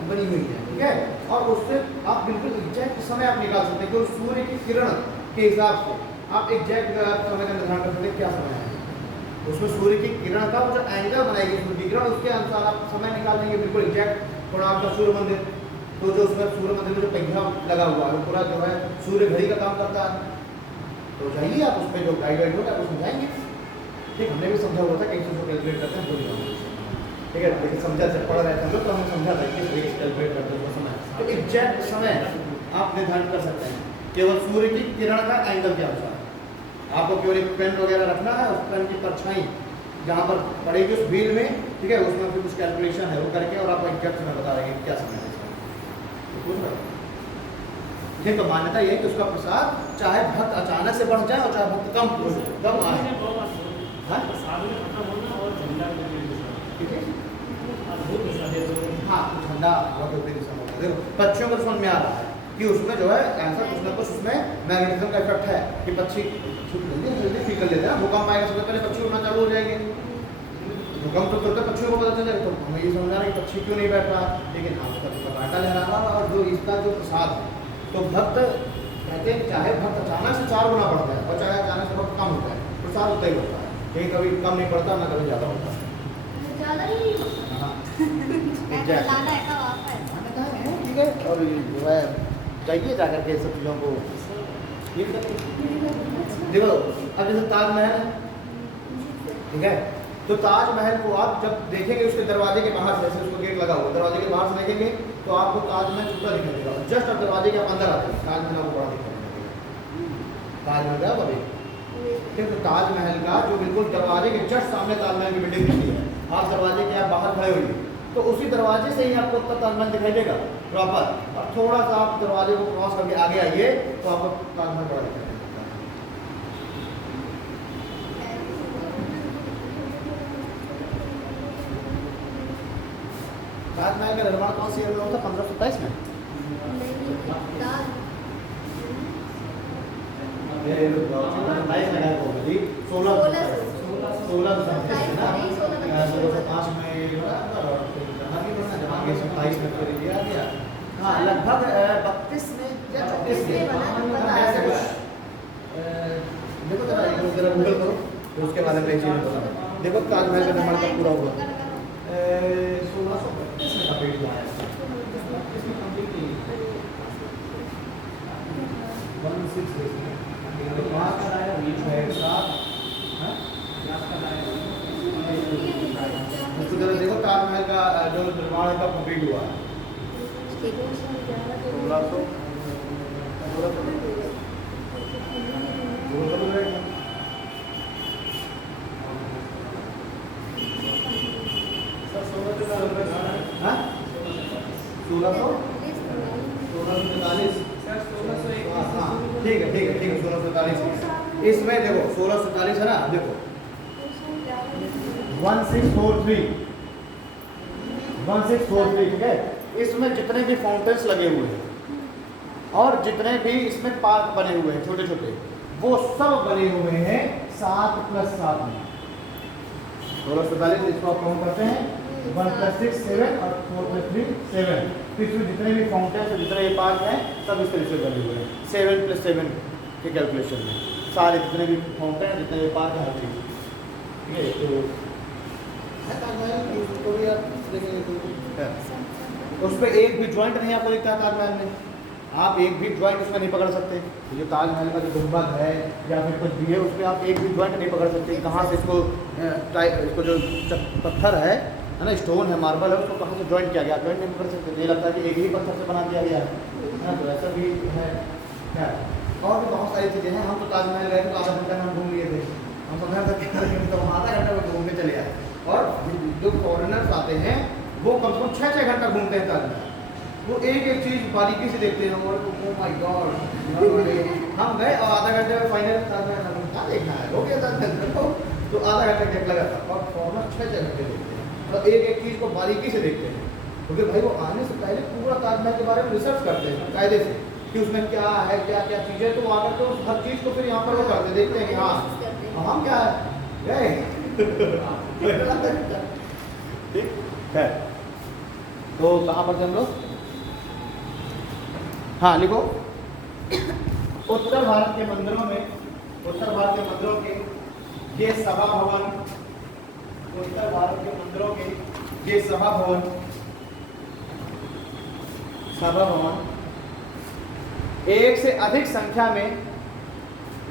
बनी हुई हैं। ठीक है, और उससे आप बिल्कुल एग्जैक्ट समय आप निकाल सकते हैं कि उस सूर्य की किरण के हिसाब से आप एग्जैक्ट समय का निर्धारण कर सकते हैं क्या समय है। उसमें सूर्य की किरण का वो जो एंगल बनाएगी सूर्य की किरण, उसके अनुसार आप समय निकाल लेंगे बिल्कुल एग्जैक्ट। कोणार्क का सूर्य मंदिर तो जो उसमें सूर्य मंदिर में जो पहिया लगा हुआ है वो पूरा जो है सूर्य घड़ी का काम करता है। तो जाइए आप उस पर जो गाइड होगा आप उसमें जाएंगे। ठीक, हमने भी समझा हुआ था कई चीज़ों को कैलकुलेट करते हैं भूल जाऊँगा। ठीक है, लेकिन समझा से पढ़ रहे थे हम लोग तो हमें समझा था किस तरीके से कैलकुलेट करते हैं समय। तो एग्जैक्ट समय आप निर्धारित कर सकते हैं केवल सूर्य की किरण का एंगल के अनुसार। आपको केवल एक पेन वगैरह रखना है, उस पेन की परछाई जहाँ पर पड़ेगी उस व्हील में, ठीक है, उसमें फिर कुछ कैलकुलेशन है वो करके और आपको एग्जैक्ट समय बता रहे हैं क्या समय है इसका। ठीक, तो मान्यता ये है कि उसका प्रसाद चाहे भक्त अचानक से बढ़ जाए और चाहे भक्त कम आए। ठीक है, हाँ, ठंडा बहुत ऊपरी दिशा में होता है। देखो पक्षियों को समझ में आ रहा है कि उसमें जो है ऐसा कुछ ना कुछ उसमें मैग्नेटिज्म का इफेक्ट है कि पक्षी जल्दी फीकल लेते हैं। भूकंप आएगा सबसे पहले पक्षी उड़ना चालू हो जाएंगे। भूकंप तो तुरंत पक्षियों को पता चल जाएगा। तो हमें ये समझना है कि पक्षी क्यों नहीं बैठ रहा, लेकिन हाँ उसका कांटा लहरा रहा और जो इसका जो प्रसाद है, तो भक्त कहते हैं चाहे भक्त अचानक से 4 गुना बढ़ता है और चाहे अचानक से भक्त कम होता है, प्रसाद उतना ही बढ़ता है। कहीं कभी कम नहीं बढ़ता ना कभी ज़्यादा होता है। ज़्यादा ही हाँ लाना है का वापस है, ठीक है। और जो है चाहिए जाकर के सब चीज़ों को देखो। अब जैसे ताजमहल है, ठीक है, तो ताजमहल को आप जब देखेंगे उसके दरवाजे के बाहर से, जैसे उसको गेट लगा हुआ दरवाजे के बाहर से देखेंगे तो आपको ताजमहल छोटा दिखाई देगा। जस्ट अब दरवाजे के आप अंदर आते हैं ताजमहल आपको बड़ा दिखाई देगा। ताजमहल है अभी, ठीक है, तो ताजमहल का जो बिल्कुल दरवाजे के जस्ट सामने ताजमहल की बिल्डिंग दिखती है, आप दरवाजे के आप बाहर खड़े हुए तो उसी दरवाजे से ही आपको उत्तर ताजमहल दिखाई देगा प्रॉपर। और थोड़ा सा आप दरवाजे को क्रॉस करके आगे आइए तो आपको ताजमहल बड़ा दिखाई देगा। ताजमहल का निर्माण कौन सी ईयर में हुआ था? 1527 में। 1605 में फिर दिया गया। हाँ, लगभग 32 में या 34 में ऐसे कुछ। देखो जरा गूगल करो तो उसके बारे में एक चीज़ बताना। देखो ताजमहल का निर्माण कब पूरा हुआ? 1632 में कंप्लीट हुआ है। 16 देखो ताजमहल का जो निर्माण है कब कंप्लीट हुआ है? 1643। ठीक है 1643। इसमें देखो 1643 है ना, देखो 1643, ठीक है। इसमें जितने भी फाउंटेन्स लगे हुए हैं और जितने भी इसमें पार्क बने हुए हैं छोटे छोटे, वो सब बने हुए हैं 7+7 में। 1643 इसको आप काउंट करते हैं 1 + 6 7 और 4 + 3 7। तो इसमें जितने भी फाउंटेन्स जितने भी पार्क हैं सब इस तरीके से बने हुए हैं 7 + 7 के कैलकुलेशन में। सारे जितने भी फाउंटेन जितने भी पार्क हैं हर चीज़, ठीक है। तो उसको भी आप देखेंगे उस पर एक भी जॉइंट नहीं आपको दिखता ताजमहल में। आप एक भी जॉइंट उसमें नहीं पकड़ सकते। जो ताजमहल का जो गुंबद है या फिर कुछ भी है उसमें आप एक भी जॉइंट नहीं पकड़ सकते। कहाँ से इसको जो पत्थर है ना, स्टोन है, मार्बल है, उसको कहाँ से जॉइंट किया गया, जॉइंट नहीं पकड़ सकते। नहीं लगता है कि एक ही पत्थर से बना दिया गया है ना, तो ऐसा भी है क्या। और भी बहुत सारी चीज़ें हैं। हम तो ताजमहल गए तो आधा घंटा में हम घूम लिए थे। हम समझा था तो हम आधा घंटा में घूम के चले आए। और जो फॉरेनर्स आते हैं वो कम से कम 6-6 घंटा घूमते हैं ताजमहल। वो एक एक चीज़ बारीकी से देखते हैं और ओह माय गॉड। हम गए और आधा घंटे में फाइनल ताजमहल हमें क्या देखना है, हो गया ताजमहल तो आधा घंटा देख लगा था। और फॉरेनर 6-6 घंटे देखते हैं और एक एक चीज़ को बारीकी से देखते हैं, क्योंकि भाई वो आने से पहले पूरा ताजमहल के बारे में रिसर्च करते हैं कायदे से कि उसमें क्या है, क्या क्या चीज़ें। तो आकर तो हर चीज़ को फिर यहाँ पर वो करते देखते हैं कि हाँ हम क्या है गए। ठीक है, तो कहाँ पर थे हम लोग? हाँ लिखो। उत्तर भारत के मंदिरों के ये सभा भवन, उत्तर भारत के मंदिरों के ये सभा भवन सभा भवन, एक से अधिक संख्या में,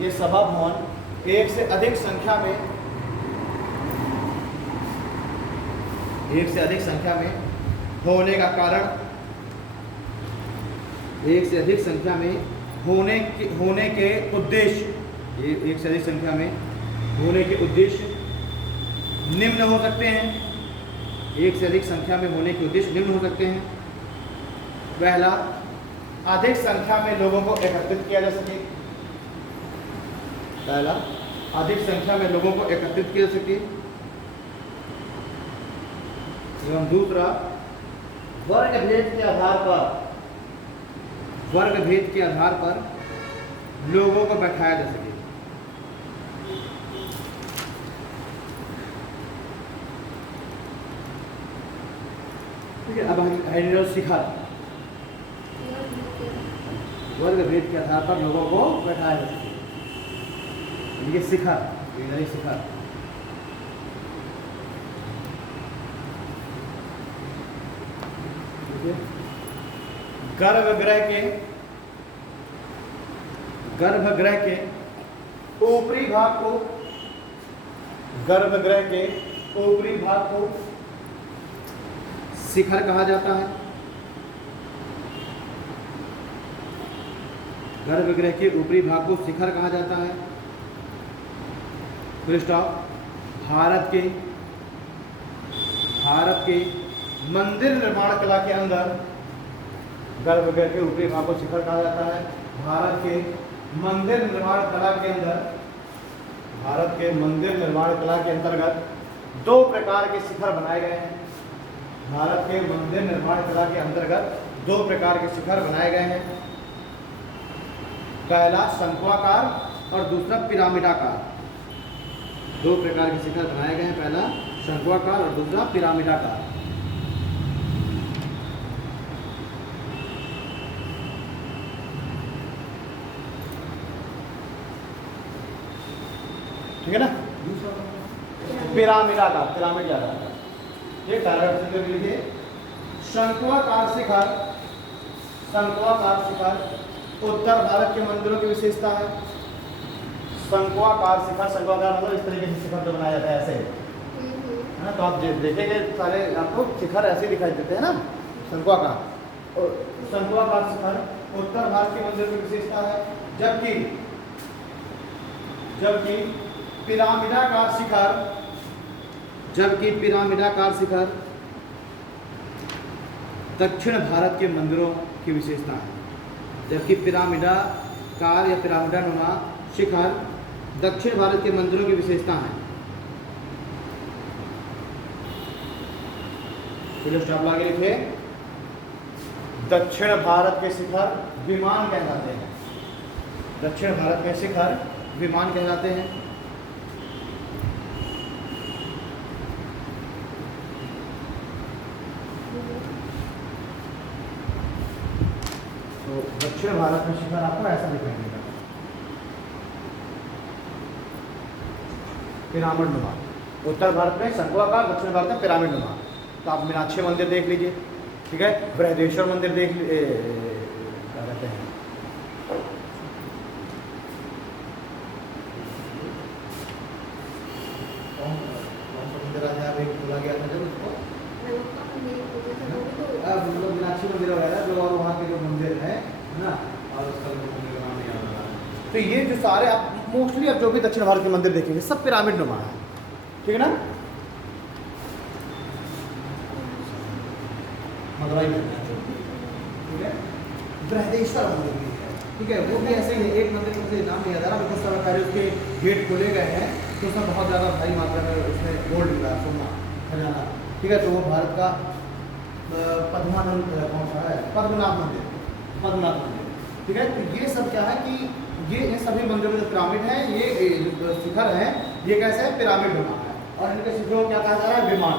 ये सभा भवन एक से अधिक संख्या में, एक से अधिक संख्या में होने का कारण, एक से अधिक संख्या में होने के उद्देश्य, एक से अधिक संख्या में होने के उद्देश्य निम्न हो सकते हैं। एक से अधिक संख्या में होने के उद्देश्य निम्न हो सकते हैं। पहला, अधिक संख्या में लोगों को एकत्रित किया जा सके। पहला, अधिक संख्या में लोगों को एकत्रित किया जा सके। एवं दूसरा, वर्ग भेद के आधार पर, वर्ग भेद के आधार पर लोगों को बैठाया जा सके। ठीक है, अब हम शिखर, वर्ग भेद के आधार पर लोगों को बैठाया जा सके। ये शिखर, ये शिखर। गर्भगृह के ऊपरी भाग को, गर्भगृह के ऊपरी भाग को शिखर कहा जाता है। गर्भगृह के ऊपरी भाग को शिखर कहा जाता है। भारत के मंदिर निर्माण कला के अंदर गर्भगृह के ऊपरी भाग को शिखर कहा जाता है। भारत के मंदिर निर्माण कला के अंदर, भारत के मंदिर निर्माण कला के अंतर्गत दो प्रकार के शिखर बनाए गए हैं। भारत के मंदिर निर्माण कला के अंतर्गत दो प्रकार के शिखर बनाए गए हैं। पहला शंक्वाकार और दूसरा पिरामिडाकार। दो प्रकार के शिखर बनाए गए हैं, पहला शंक्वाकार और दूसरा पिरामिडाकार। ठीक है ना। पिरामिडाकार, पिरामिड याद आता है। ये डायरेक्ट से लीजिए। शंक्वाकार शिखर, शंक्वाकार शिखर उत्तर भारत के मंदिरों की विशेषता है। शंक्वाकार शिखर, शंक्वाकार मतलब इस तरीके से शिखर जो बनाया जाता है ऐसे, है ना। तो आप देखेंगे सारे आपको शिखर ऐसे दिखाई देते हैं ना, शंक्वाकार। और शंक्वाकार शिखर उत्तर भारत के मंदिरों की विशेषता है। जबकि पिरामिडाकार शिखर, दक्षिण भारत के मंदिरों की विशेषता है। जबकि पिरामिडाकार या पिरामिडानुमा शिखर दक्षिण भारत के मंदिरों की विशेषता है। चलिए स्टॉप आगे लिखे। दक्षिण भारत के शिखर विमान कहलाते हैं। दक्षिण भारत में शिखर विमान कहलाते हैं। तो दक्षिण भारत में शिखर आपको ऐसा दिखाई देगा, पिरामिड नुमा। उत्तर भारत में शंक्वाकार, दक्षिण भारत में पिरामिड नुमा। तो आप मीनाक्षी मंदिर देख लीजिए, ठीक है। बृहदेश्वर मंदिर देख क्या कहते हैं, कौन सा मंदिर आज आप एक बोला गया था जब उसको, मतलब मीनाक्षी मंदिर वगैरह जो, और वहाँ के जो मंदिर है ना, और उसका मंदिर का नाम नहीं याद आ रहा। तो ये जो सारे आप मोस्टली आप जो भी दक्षिण भारत के मंदिर देखेंगे सब पिरामिड नुमा है, ठीक है ना। मदुरई में, ठीक है। बृहदेश्वर मंदिर भी है, ठीक है। वो भी ऐसे ही है। एक मंदिर का मुझे नाम नहीं याद आ रहा, बहुत सारा कार्य उसके गेट खोले गए हैं, तो उसमें बहुत ज़्यादा भारी मात्रा में उसमें गोल्ड मिला, सोना, खजाना, ठीक है। तो वो भारत का पद्मानंद कौन सा है, पद्मनाभ मंदिर, पद्मनाभ मंदिर, ठीक है। तो ये सब क्या है कि ये इन सभी मंदिरों में जो पिरामिड है, ये जो शिखर है, ये कैसे है, पिरामिड नुमा है। और इनके शिखरों को क्या कहा जा रहा है, विमान।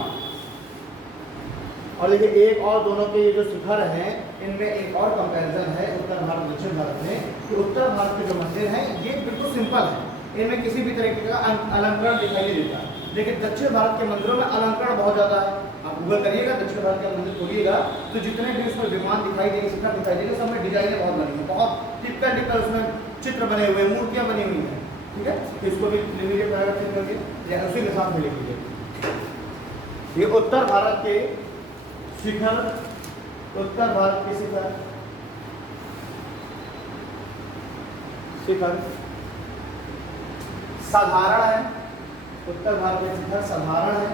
और देखिए एक और दोनों के ये जो शिखर हैं, इनमें एक और कंपैरिजन है उत्तर भारत दक्षिण भारत में, कि उत्तर भारत के जो मंदिर हैं ये बिल्कुल सिंपल है, इनमें किसी भी तरीके का अलंकरण दिखाई नहीं देता। लेकिन दक्षिण भारत के मंदिरों में अलंकरण बहुत ज़्यादा है। आप गूगल करिएगा, दक्षिण भारत के मंदिर खोलिएगा तो जितने भी उसमें विमान दिखाई देंगे, शिखर दिखाई देंगे, सब में डिजाइनें बहुत बनी हैं, बहुत टिपिकल उसमें चित्र बने हुए हैं, मूर्तियाँ बनी हुई हैं। ठीक है, तो इसको भी ले लीजिए पैराग्राफ करके या उसी के साथ में लिख लीजिए। ये उत्तर भारत के शिखर, उत्तर भारत के शिखर साधारण है। उत्तर भारत के शिखर साधारण है,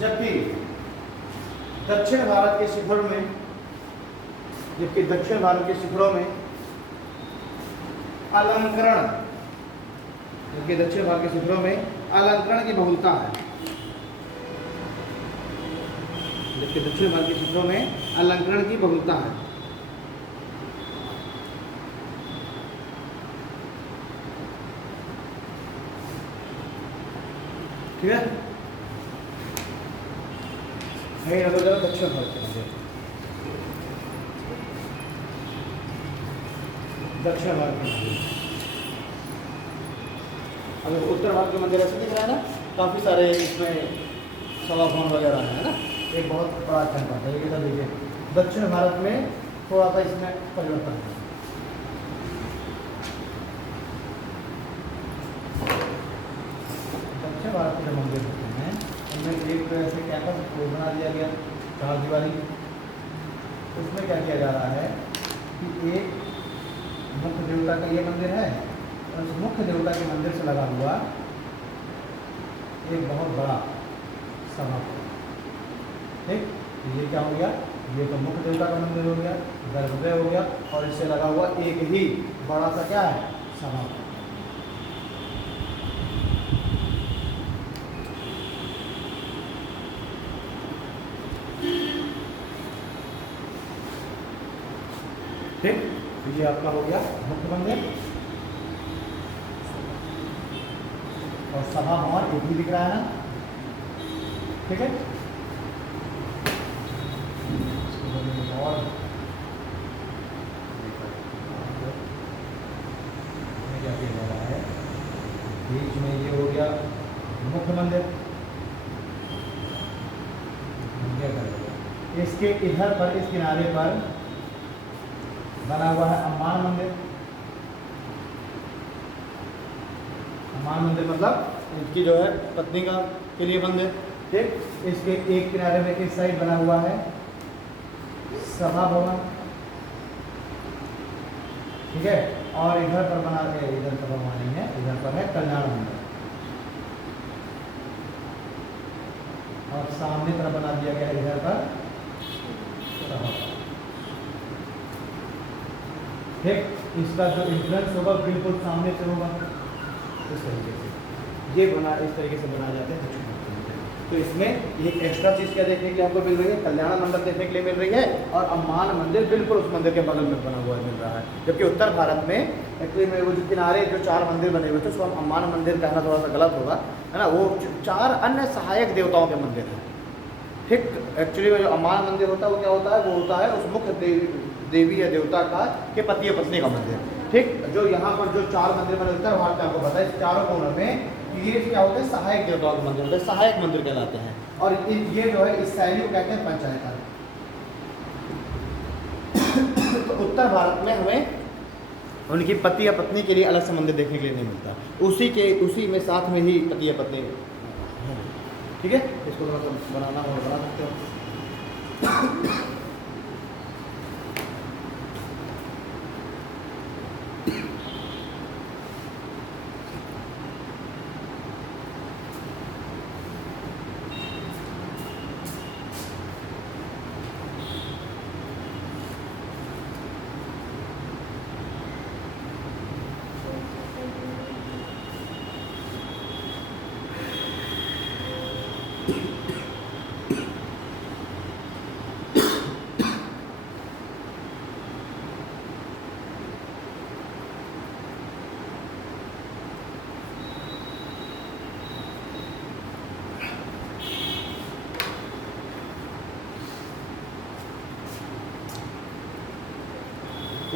जबकि दक्षिण भारत के शिखरों में, जबकि दक्षिण भारत के शिखरों में अलंकरण, जबकि दक्षिण भारत के शिखरों में अलंकरण की बहुलता है, जबकि दक्षिण भारत के शिखरों में अलंकरण की बहुलता है। ठीक है, दक्षिण भारत के मंदिर, दक्षिण भारत के मंदिर। अगर उत्तर भारत के मंदिर ऐसे दिख रहा है ना, काफ़ी सारे इसमें सभाभवन वगैरह है ना, एक बहुत बड़ा टेम्पल है। ये देखिए दक्षिण भारत में थोड़ा सा इसमें परिवर्तन है। दक्षिण भारत के जो मंदिर होते हैं उनमें एक ऐसे कैंपस को बना दिया गया, चार दीवारी। उसमें क्या किया जा रहा है कि एक मुख्य देवता का ये मंदिर है और उस मुख्य देवता के मंदिर से लगा हुआ एक बहुत बड़ा सभा। ठीक, ये क्या हो गया, ये तो मुख्य देवता का मंदिर हो गया, गर्भगृह हो गया, और इससे लगा हुआ एक ही बड़ा सा क्या है, सभा। ठीक, तो ये आपका हो गया मुख्य मंदिर, और सभा भवन एक ही दिख रहा है ना। ठीक है, और क्या किया जा रहा है, बीच में ये हो गया मुख्य मंदिर, इसके इधर पर, इस किनारे पर बना हुआ है अम्मान मंदिर। अम्मान मंदिर मतलब इनकी जो है पत्नी का के लिए मंदिर। ठीक, इसके एक किनारे में इस साइड बना हुआ है सभा भवन। ठीक है, और इधर पर बना के, इधर सभा भवन नहीं है, इधर पर है कल्याण मंदिर, और सामने तरफ बना दिया गया इधर पर सभा। ठीक, इसका जो इंट्रेंस होगा बिल्कुल सामने से होगा, इस तरीके से ये बना, इस तरीके से बनाए जाते हैं। तो इसमें ये एक्स्ट्रा चीज़ क्या देखने के लिए हमको मिल रही है, कल्याण मंदिर देखने के लिए मिल रही है, और अम्मान मंदिर बिल्कुल उस मंदिर के बगल में बना हुआ मिल रहा है। जबकि उत्तर भारत में एक्चुअली में वो जो किनारे जो चार मंदिर बने हुए थे उसको हम अम्मान मंदिर कहना थोड़ा सा गलत होगा, है ना, वो चार अन्य सहायक देवताओं के मंदिर हैं। ठीक, एक्चुअली में जो अम्मान मंदिर होता है वो क्या होता है, वो होता है उस मुख्य देवी या देवता का के पति या पत्नी का मंदिर। ठीक, जो यहाँ पर जो चार मंदिर बने उत्तर भारत में, आपको पता है इस चारों कोनों में ये क्या होते हैं, सहायक देवताओं के मंदिर होते हैं, सहायक मंदिर कहलाते हैं। और ये जो है इस शैली को कहते हैं पंचायत। तो उत्तर भारत में हमें उनकी पति या पत्नी के लिए अलग से मंदिर देखने के लिए नहीं मिलता, उसी में साथ में ही पति या पत्नी। ठीक है, इसको थोड़ा सा बनाना और बना सकते हो।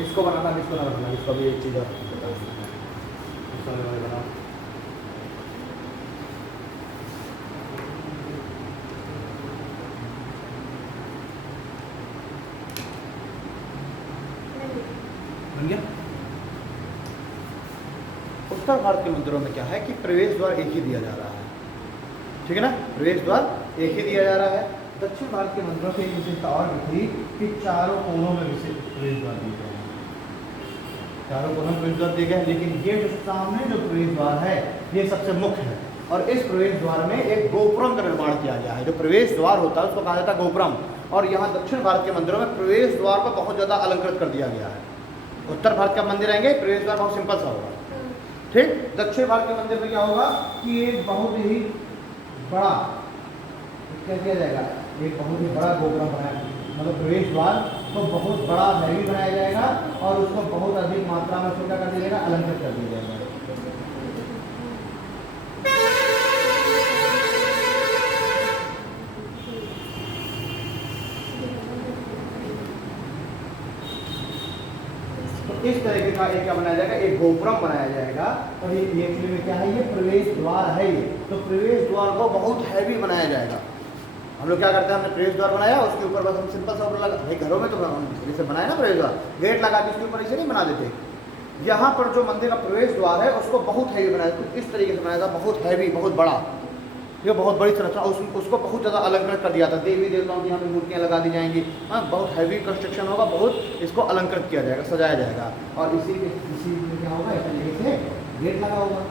इसको बनाना, इसको ना बनाना, इसको भी एक चीज़ और बना। बन गया। उत्तर भारत के मंदिरों में क्या है कि प्रवेश द्वार एक ही दिया जा रहा है, ठीक है ना, प्रवेश द्वार एक ही दिया जा रहा है। दक्षिण भारत के मंदिरों की एक विशेषता और भी थी कि चारों कोनों में प्रवेश द्वार दिए गए हैं, चारों कोनों में प्रवेश द्वार दिए गए हैं, लेकिन ये जो सामने जो प्रवेश द्वार है ये सबसे मुख्य है, और इस प्रवेश द्वार में एक गोपुरम का निर्माण किया गया है। जो प्रवेश द्वार होता है उसको कहा जाता है गोपुरम, और यहाँ दक्षिण भारत के मंदिरों में प्रवेश द्वार को बहुत ज़्यादा अलंकृत कर दिया गया है। उत्तर भारत का मंदिर आएंगे प्रवेश द्वार बहुत सिंपल सा होगा, ठीक। दक्षिण भारत के मंदिर में क्या होगा कि एक बहुत ही बड़ा, क्या किया जाएगा, एक बहुत ही बड़ा गोपुरम बनाया, मतलब प्रवेश द्वार को बहुत बड़ा हैवी बनाया जाएगा और उसको बहुत अधिक मात्रा में उसको क्या कर दिया जाएगा, अलंकृत कर दिया जाएगा। तो इस तरीके का एक क्या बनाया जाएगा, एक गोपुरम बनाया जाएगा, और ये एक्चुअली में क्या है, ये प्रवेश द्वार है ये। तो प्रवेश द्वार को बहुत हैवी बनाया जाएगा। हम लोग क्या करते हैं, हमने प्रवेश द्वार बनाया, उसके ऊपर बस हम सिंपल सा ऊपर लगा, भाई घरों में तो हम जैसे बनाए ना प्रवेश द्वार, गेट लगा के उसके ऊपर इसे नहीं बना देते। यहाँ पर जो मंदिर का प्रवेश द्वार है उसको बहुत हैवी बनाया, कुछ इस तरीके से बनाया था, बहुत हैवी, बहुत बड़ा, ये बहुत बड़ी संरचना, उसको बहुत ज़्यादा अलंकृत कर दिया था। देवी देवताओं की यहाँ पे मूर्तियाँ लगा दी जाएंगी, हाँ, बहुत हैवी कंस्ट्रक्शन होगा, बहुत इसको अलंकृत किया जाएगा, सजाया जाएगा, और इसी में क्या होगा, इस तरीके से गेट लगा होगा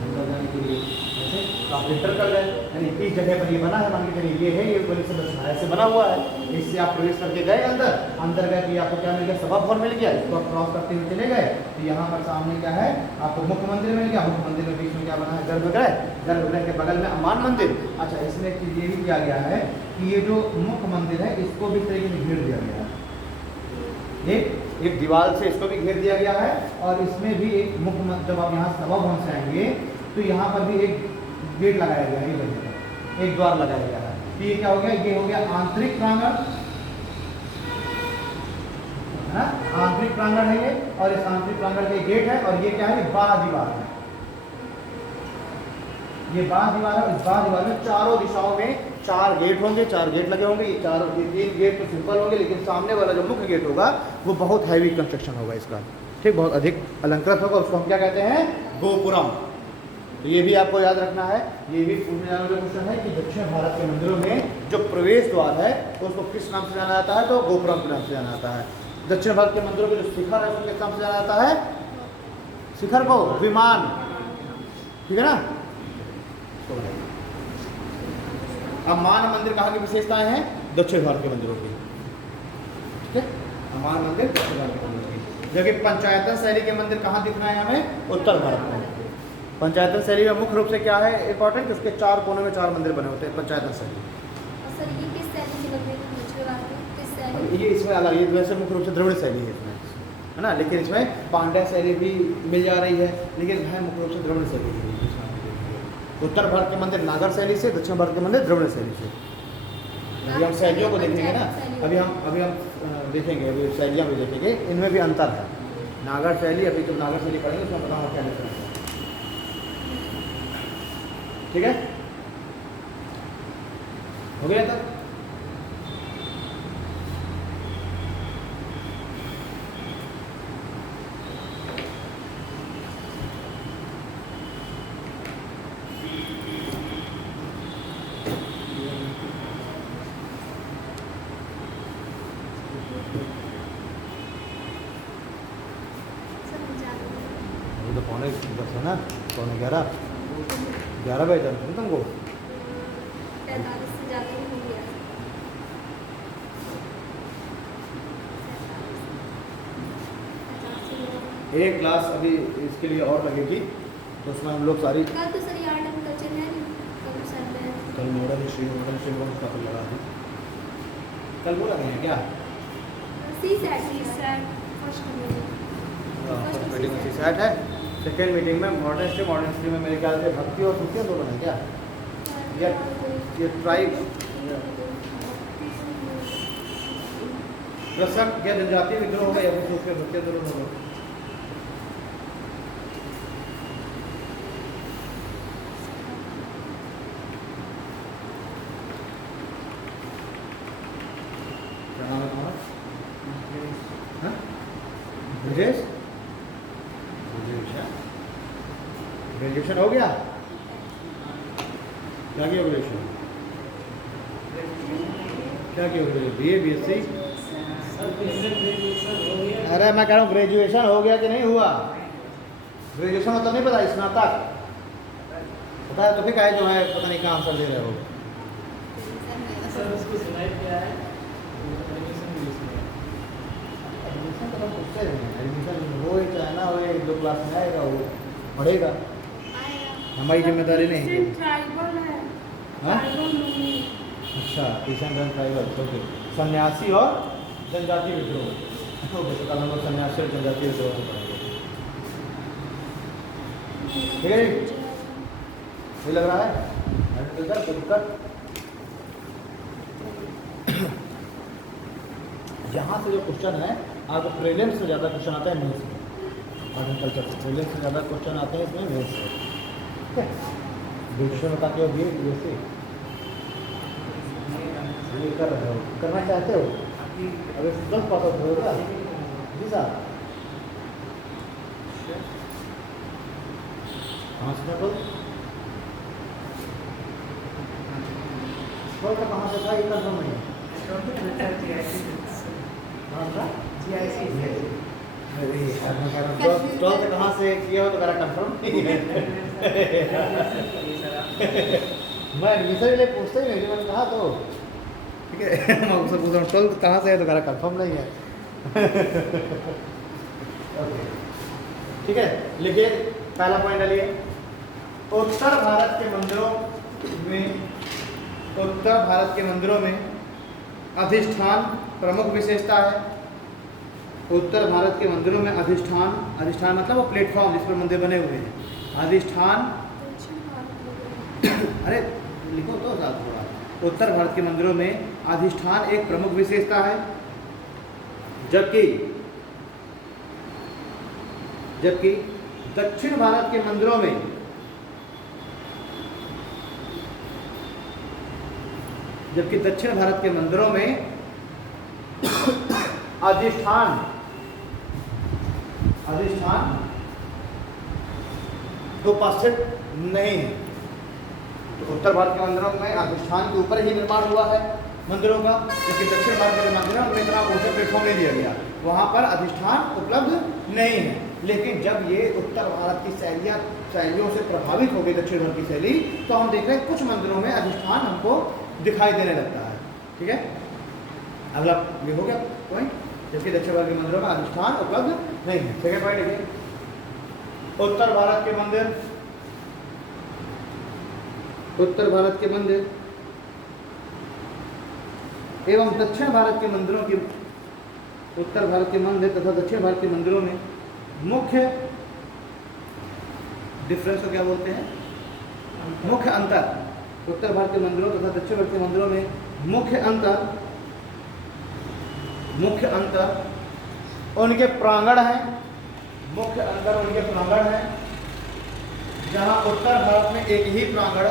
अंदर जाने के लिए। जैसे आप एंटर कर गए, यानी इस जगह पर ये बना है, मान के चलिए ये है, ये बड़ी संरचना ऐसे बना हुआ है, इससे आप प्रवेश करके गए अंदर गए तो आपको क्या मिल गया, सभा भवन मिल गया, इसको आप क्रॉस करते हुए चले गए तो यहाँ पर सामने क्या है, आपको मुख्य मंदिर मिल गया। मुख्य मंदिर में बीच में क्या बना है, गर्भगृह, गर्भगृह के बगल में अम्मान मंदिर। अच्छा, इसमें एक चीज़ ये भी किया गया है कि ये जो मुख्य मंदिर है इसको भी तरीके से घेर दिया गया है, एक दीवार से इसको भी घेर दिया गया है, और इसमें भी एक मुख्य, जब आप यहाँ सभा भवन से आएंगे तो यहाँ पर भी एक गेट लगाया गया है, एक द्वार लगाया गया है। तो ये क्या हो गया, ये हो गया आंतरिक प्रांगण, है ना, आंतरिक प्रांगण है ये, और इस आंतरिक प्रांगण के गेट है, और ये क्या है, बाह्य दीवार है, ये बाह्य दीवार है। इस बाह्य दीवार में चारों दिशाओं में 4 गेट होंगे, 4 गेट लगे होंगे। ये 3 गेट तो सिंपल होंगे, लेकिन सामने वाला जो मुख्य गेट होगा वो बहुत हैवी कंस्ट्रक्शन होगा इसका, ठीक, बहुत अधिक अलंकृत होगा, उसको हम क्या कहते हैं, गोपुरम। तो ये भी आपको याद रखना है, ये भी पूछने जाने वाला क्वेश्चन है कि दक्षिण भारत के मंदिरों में जो प्रवेश द्वार है उसको किस नाम से जाना जाता है, तो गोपुरम के नाम से जाना जाता है। दक्षिण भारत के मंदिरों के जो शिखर है उसको किस नाम से जाना जाता है, शिखर को विमान, ठीक है ना। अम्मान मंदिर कहाँ की विशेषताएं हैं, दक्षिण भारत के मंदिरों की, ठीक है, अम्मान मंदिर दक्षिण भारत के मंदिर की। जबकि पंचायतन शैली के मंदिर कहाँ दिख रहे हैं हमें, उत्तर भारत में। पंचायतन शैली में मुख्य रूप से क्या है इंपॉर्टेंट, कि उसके 4 कोनों में 4 मंदिर बने होते हैं, पंचायतन शैली। सर ये किस शैली से बनते हैं, मुझे बात है किस शैली, ये इसमें अलग, ये वैसे मुख्य रूप से द्रविड़ शैली है इसमें, है ना, लेकिन इसमें पांड्या शैली भी मिल जा रही है, लेकिन है मुख्य रूप से द्रविड़ शैली है। उत्तर भारत के मंदिर नागर शैली से, दक्षिण भारत के मंदिर द्रविड़ शैली से। अभी हम शैलियों को देखेंगे ना, अभी हम देखेंगे, अभी शैलियाँ भी देखेंगे, इनमें भी अंतर है। नागर शैली, अभी तो नागर शैली पढ़ेंगे उसमें पता होगा क्या डिफरेंस है, ठीक है, हो गया तब। अभी तो पौने 10 है ना, पौने 11 बजे तक तुमको 45 से ज़्यादा ही हो गया। एक क्लास अभी इसके लिए और लगेगी, तो उसमें हम लोग सारी कल तो सर ये आर्ट एंड कल्चर है नहीं, कल संडे है। कल मॉडर्न हिस्ट्री को उसका तो लगा दी, कल वो लगे हैं क्या, सी सेट फर्स्ट मीटिंग में सेट है, सेकेंड मीटिंग में मॉडर्न हिस्ट्री में मेरे ख्याल से भक्ति और सूफिया दोनों है क्या, ये ट्राइब कृषक या जनजातीय विद्रोह होगा या फिर सूफिया भक्तिया दोनों होगा। क्या नाम है तुम्हारा, हाँ? ग्रेजुएशन हो गया? क्या किया ग्रेजुएशन? क्या किया ग्रेजुएशन? BA BSc? अरे मैं कह रहा हूँ ग्रेजुएशन हो गया कि नहीं हुआ? ग्रेजुएशन मतलब नहीं पता, स्नातक पता है तो फिर क्या जो है पता नहीं क्या आंसर दे रहे हो। सर उसको सुनाई क्या है? एडमिशन तो हम पूछते हैं, एडमिशन हो चाहे ना हो, 1-2 क्लास में आएगा वो पढ़ेगा, हमारी जिम्मेदारी नहीं है। ट्राइबल है। हाँ? Tribal movie. अच्छा, ईशान रन ट्राइबल, ओके। सन्यासी और जनजाति विद्रोह, ओके। तो कल हम लोग सन्यासी और जनजाति विद्रोह को पढ़ेंगे, ठीक है जी? ये लग रहा है कोई दिक्कत? यहाँ से जो क्वेश्चन है आपको प्रीलिम्स से ज़्यादा क्वेश्चन आता है मेंस में, एग्रीकल्चर से प्रीलिम्स से ज़्यादा क्वेश्चन आते हैं इसमें मेंस से, ठीक है? ग्रेजुएशन बताते हो BA BSc ये कर रहे हो, करना चाहते हो? अगर 10 पास आउट हो क्या? जी साहब, कहाँ से तो कहाँ से था ये कंफर्म नहीं है। ट्वेल्थ कहाँ से किया हो तो मेरा कंफर्म नहीं है। मैं एडमिशन के लिए पूछते ही नहीं, मैंने कहा तो ठीक है। मैं उससे पूछ रहा हूँ 12th कहाँ से है तो मेरा कंफर्म नहीं है। ओके, ठीक है, लिखिए पहला पॉइंट डालिए। उत्तर भारत के मंदिरों में अधिष्ठान प्रमुख विशेषता है। उत्तर भारत के मंदिरों में अधिष्ठान मतलब वो प्लेटफॉर्म जिस पर मंदिर बने हुए हैं, अधिष्ठान अरे लिखो तो साथ थोड़ा। उत्तर भारत के मंदिरों में अधिष्ठान एक प्रमुख विशेषता है, जबकि दक्षिण भारत के मंदिरों में अधिष्ठान उपस्थित नहीं है। तो उत्तर भारत के मंदिरों में अधिष्ठान के ऊपर ही निर्माण हुआ है मंदिरों का, जबकि दक्षिण भारत के मंदिरों में इतना ऊंचा प्लेटफॉर्म नहीं दिया गया, वहाँ पर अधिष्ठान उपलब्ध नहीं है। लेकिन जब ये उत्तर भारत की शैलियों से प्रभावित हो गई दक्षिण भारत की शैली, तो हम देख रहे हैं कुछ मंदिरों में अधिष्ठान हमको दिखाई देने लगता है, ठीक है? अगला ये हो गया पॉइंट, जबकि दक्षिण भारत के मंदिरों में अधिष्ठान उपलब्ध नहीं है। सेकंड पॉइंट देखिए, उत्तर भारत के मंदिर एवं दक्षिण भारत के मंदिरों की उत्तर भारत के मंदिर तथा दक्षिण भारत के मंदिरों में मुख्य डिफरेंस को क्या बोलते हैं? मुख्य अंतर। उत्तर भारत के मंदिरों तथा दक्षिण भारत के मंदिरों में मुख्य अंतर उनके प्रांगण है। मुख्य अंतर उनके प्रांगण है। जहां उत्तर भारत में एक ही प्रांगण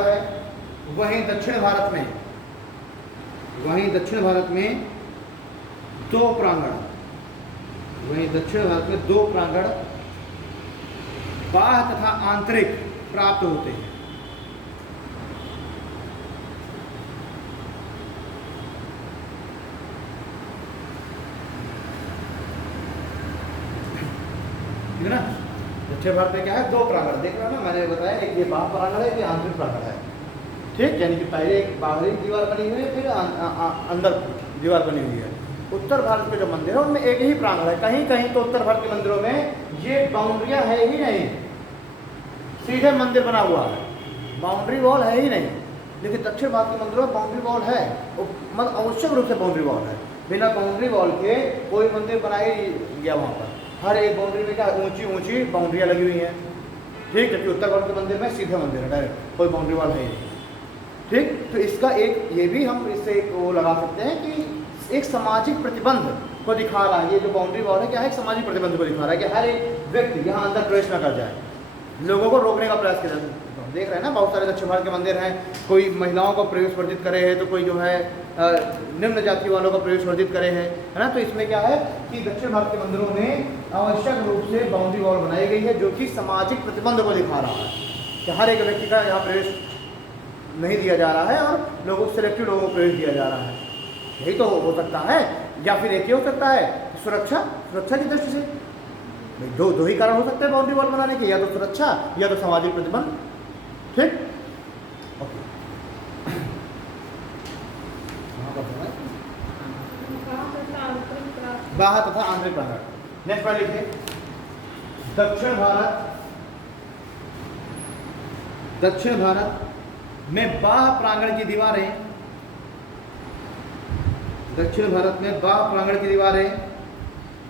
है, वहीं दक्षिण भारत में दो प्रांगण बाह्य तथा आंतरिक प्राप्त होते हैं। ठीक है ना? दक्षिण भारत में क्या है? दो प्रांगण देख रहे हो ना, मैंने बताया एक ये बाह्य प्रांगण है, ये आंतरिक प्रांगण है, ठीक? यानी कि पहले एक बाहरी दीवार बनी हुई है, फिर अंदर दीवार बनी हुई है। उत्तर भारत के जो मंदिर है उनमें एक ही प्रांगण है। कहीं कहीं तो उत्तर भारत के मंदिरों में ये बाउंड्रियां है ही नहीं, सीधे मंदिर बना हुआ है, बाउंड्री वॉल है ही नहीं। लेकिन दक्षिण भारत के मंदिरों में बाउंड्री वॉल है, मतलब आवश्यक रूप से बाउंड्री वॉल है। बिना बाउंड्री वॉल के कोई मंदिर बनाया गया वहाँ पर, हर एक बाउंड्री में क्या ऊंची ऊंची बाउंड्रियाँ लगी हुई हैं, ठीक? जबकि उत्तर भारत के मंदिर में सीधे मंदिर है, डायरेक्ट कोई बाउंड्री वॉल है ही नहीं, ठीक? तो इसका एक ये भी हम इससे एक वो लगा सकते हैं कि एक सामाजिक प्रतिबंध को दिखा रहा है। ये जो बाउंड्री वॉल है क्या है? एक सामाजिक प्रतिबंध को दिखा रहा है कि हर एक व्यक्ति यहाँ अंदर प्रवेश न कर जाए, लोगों को रोकने का प्रयास किया जाता है। देख रहे हैं ना, बहुत सारे दक्षिण भारत के मंदिर हैं, कोई महिलाओं को प्रवेश वर्जित करे है, तो कोई जो है निम्न जाति वालों का प्रवेश वर्जित करे है ना। तो इसमें क्या है कि दक्षिण भारत के मंदिरों में आवश्यक रूप से बाउंड्री वॉल बनाई गई है, जो कि सामाजिक प्रतिबंध को दिखा रहा है कि हर एक व्यक्ति का यहाँ प्रवेश नहीं दिया जा रहा है और लोगों सेलेक्टिव लोगों को प्रवेश दिया जा रहा है। यही तो हो सकता है, या फिर एक ही हो सकता है सुरक्षा की दृष्टि से। दो ही कारण हो सकते हैं बाउंड्री वॉल बनाने के, या तो सुरक्षा या तो सामाजिक प्रतिबंध। ठीक, ओके। बाह्य तथा आंतरिक प्रांगण। नेक्स्ट पॉइंट लिखिए, दक्षिण भारत में बाह्य प्रांगण की दीवारें, दक्षिण भारत में बाह्य प्रांगण की दीवारें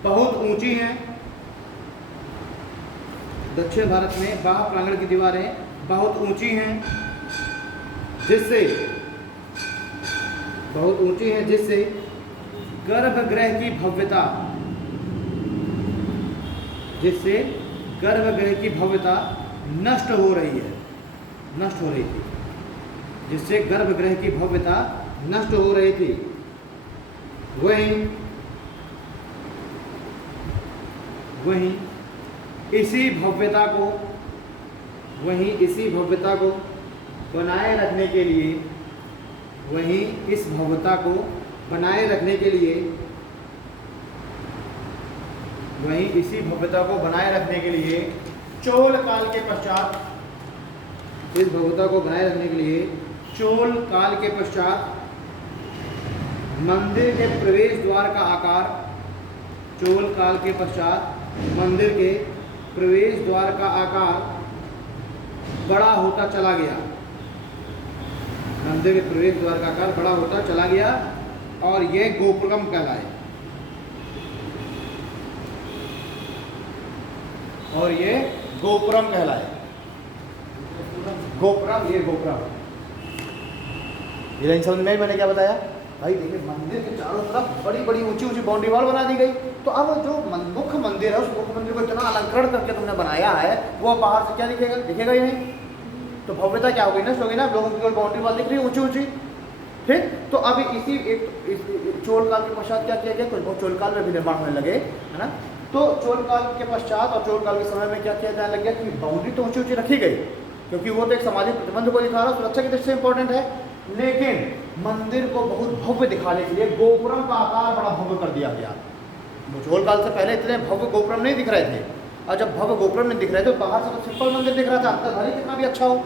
बहुत ऊंची हैं। दक्षिण भारत में बाह्य प्रांगण की दीवारें बहुत ऊंची हैं, जिससे गर्भगृह की भव्यता, नष्ट हो रही थी, जिससे गर्भगृह की भव्यता नष्ट हो रही थी। वहीं इसी भव्यता को बनाए रखने के लिए चोल काल के पश्चात मंदिर के प्रवेश द्वार का आकार, बड़ा होता चला गया। मंदिर के प्रवेश द्वार का आकार बड़ा होता चला गया और यह गोपुरम कहलाए। ये लाइन समझ में मैंने क्या बताया भाई? देखिए, मंदिर के चारों तरफ बड़ी बड़ी ऊंची बाउंड्री वॉल बना दी गई। तो अब जो मुख्य मंदिर है, उस मुख्य मंदिर को इतना अलंकरण करके तुमने बनाया है, वो बाहर से क्या दिखेगा ही नहीं। तो भव्यता क्या हो गई, नष्ट हो गई ना। लोगों की बाउंड्री वॉल दिख रही है ऊंची। ठीक, तो अभी इसी चोल काल के पश्चात क्या किया गया, कुछ चोल काल में भी निर्माण होने लगे, है ना। तो चोल काल के पश्चात और चोल काल के समय में क्या किया जाने लग गया कि बाउंड्री तो ऊंची रखी गई, क्योंकि वो तो एक सामाजिक प्रतिबंध को दिखा रहा है, सुरक्षा की दृष्टि से इंपॉर्टेंट है। लेकिन मंदिर को बहुत भव्य दिखाने के लिए गोपुरम का आकार बड़ा भव्य कर दिया गया। चोल काल से पहले इतने भव्य गोपुरम नहीं दिख रहे थे, और जब भव्य गोपुरम नहीं दिख रहे थे तो बाहर से तो सिंपल मंदिर दिख रहा था, अंदर भले कितना भी अच्छा हो।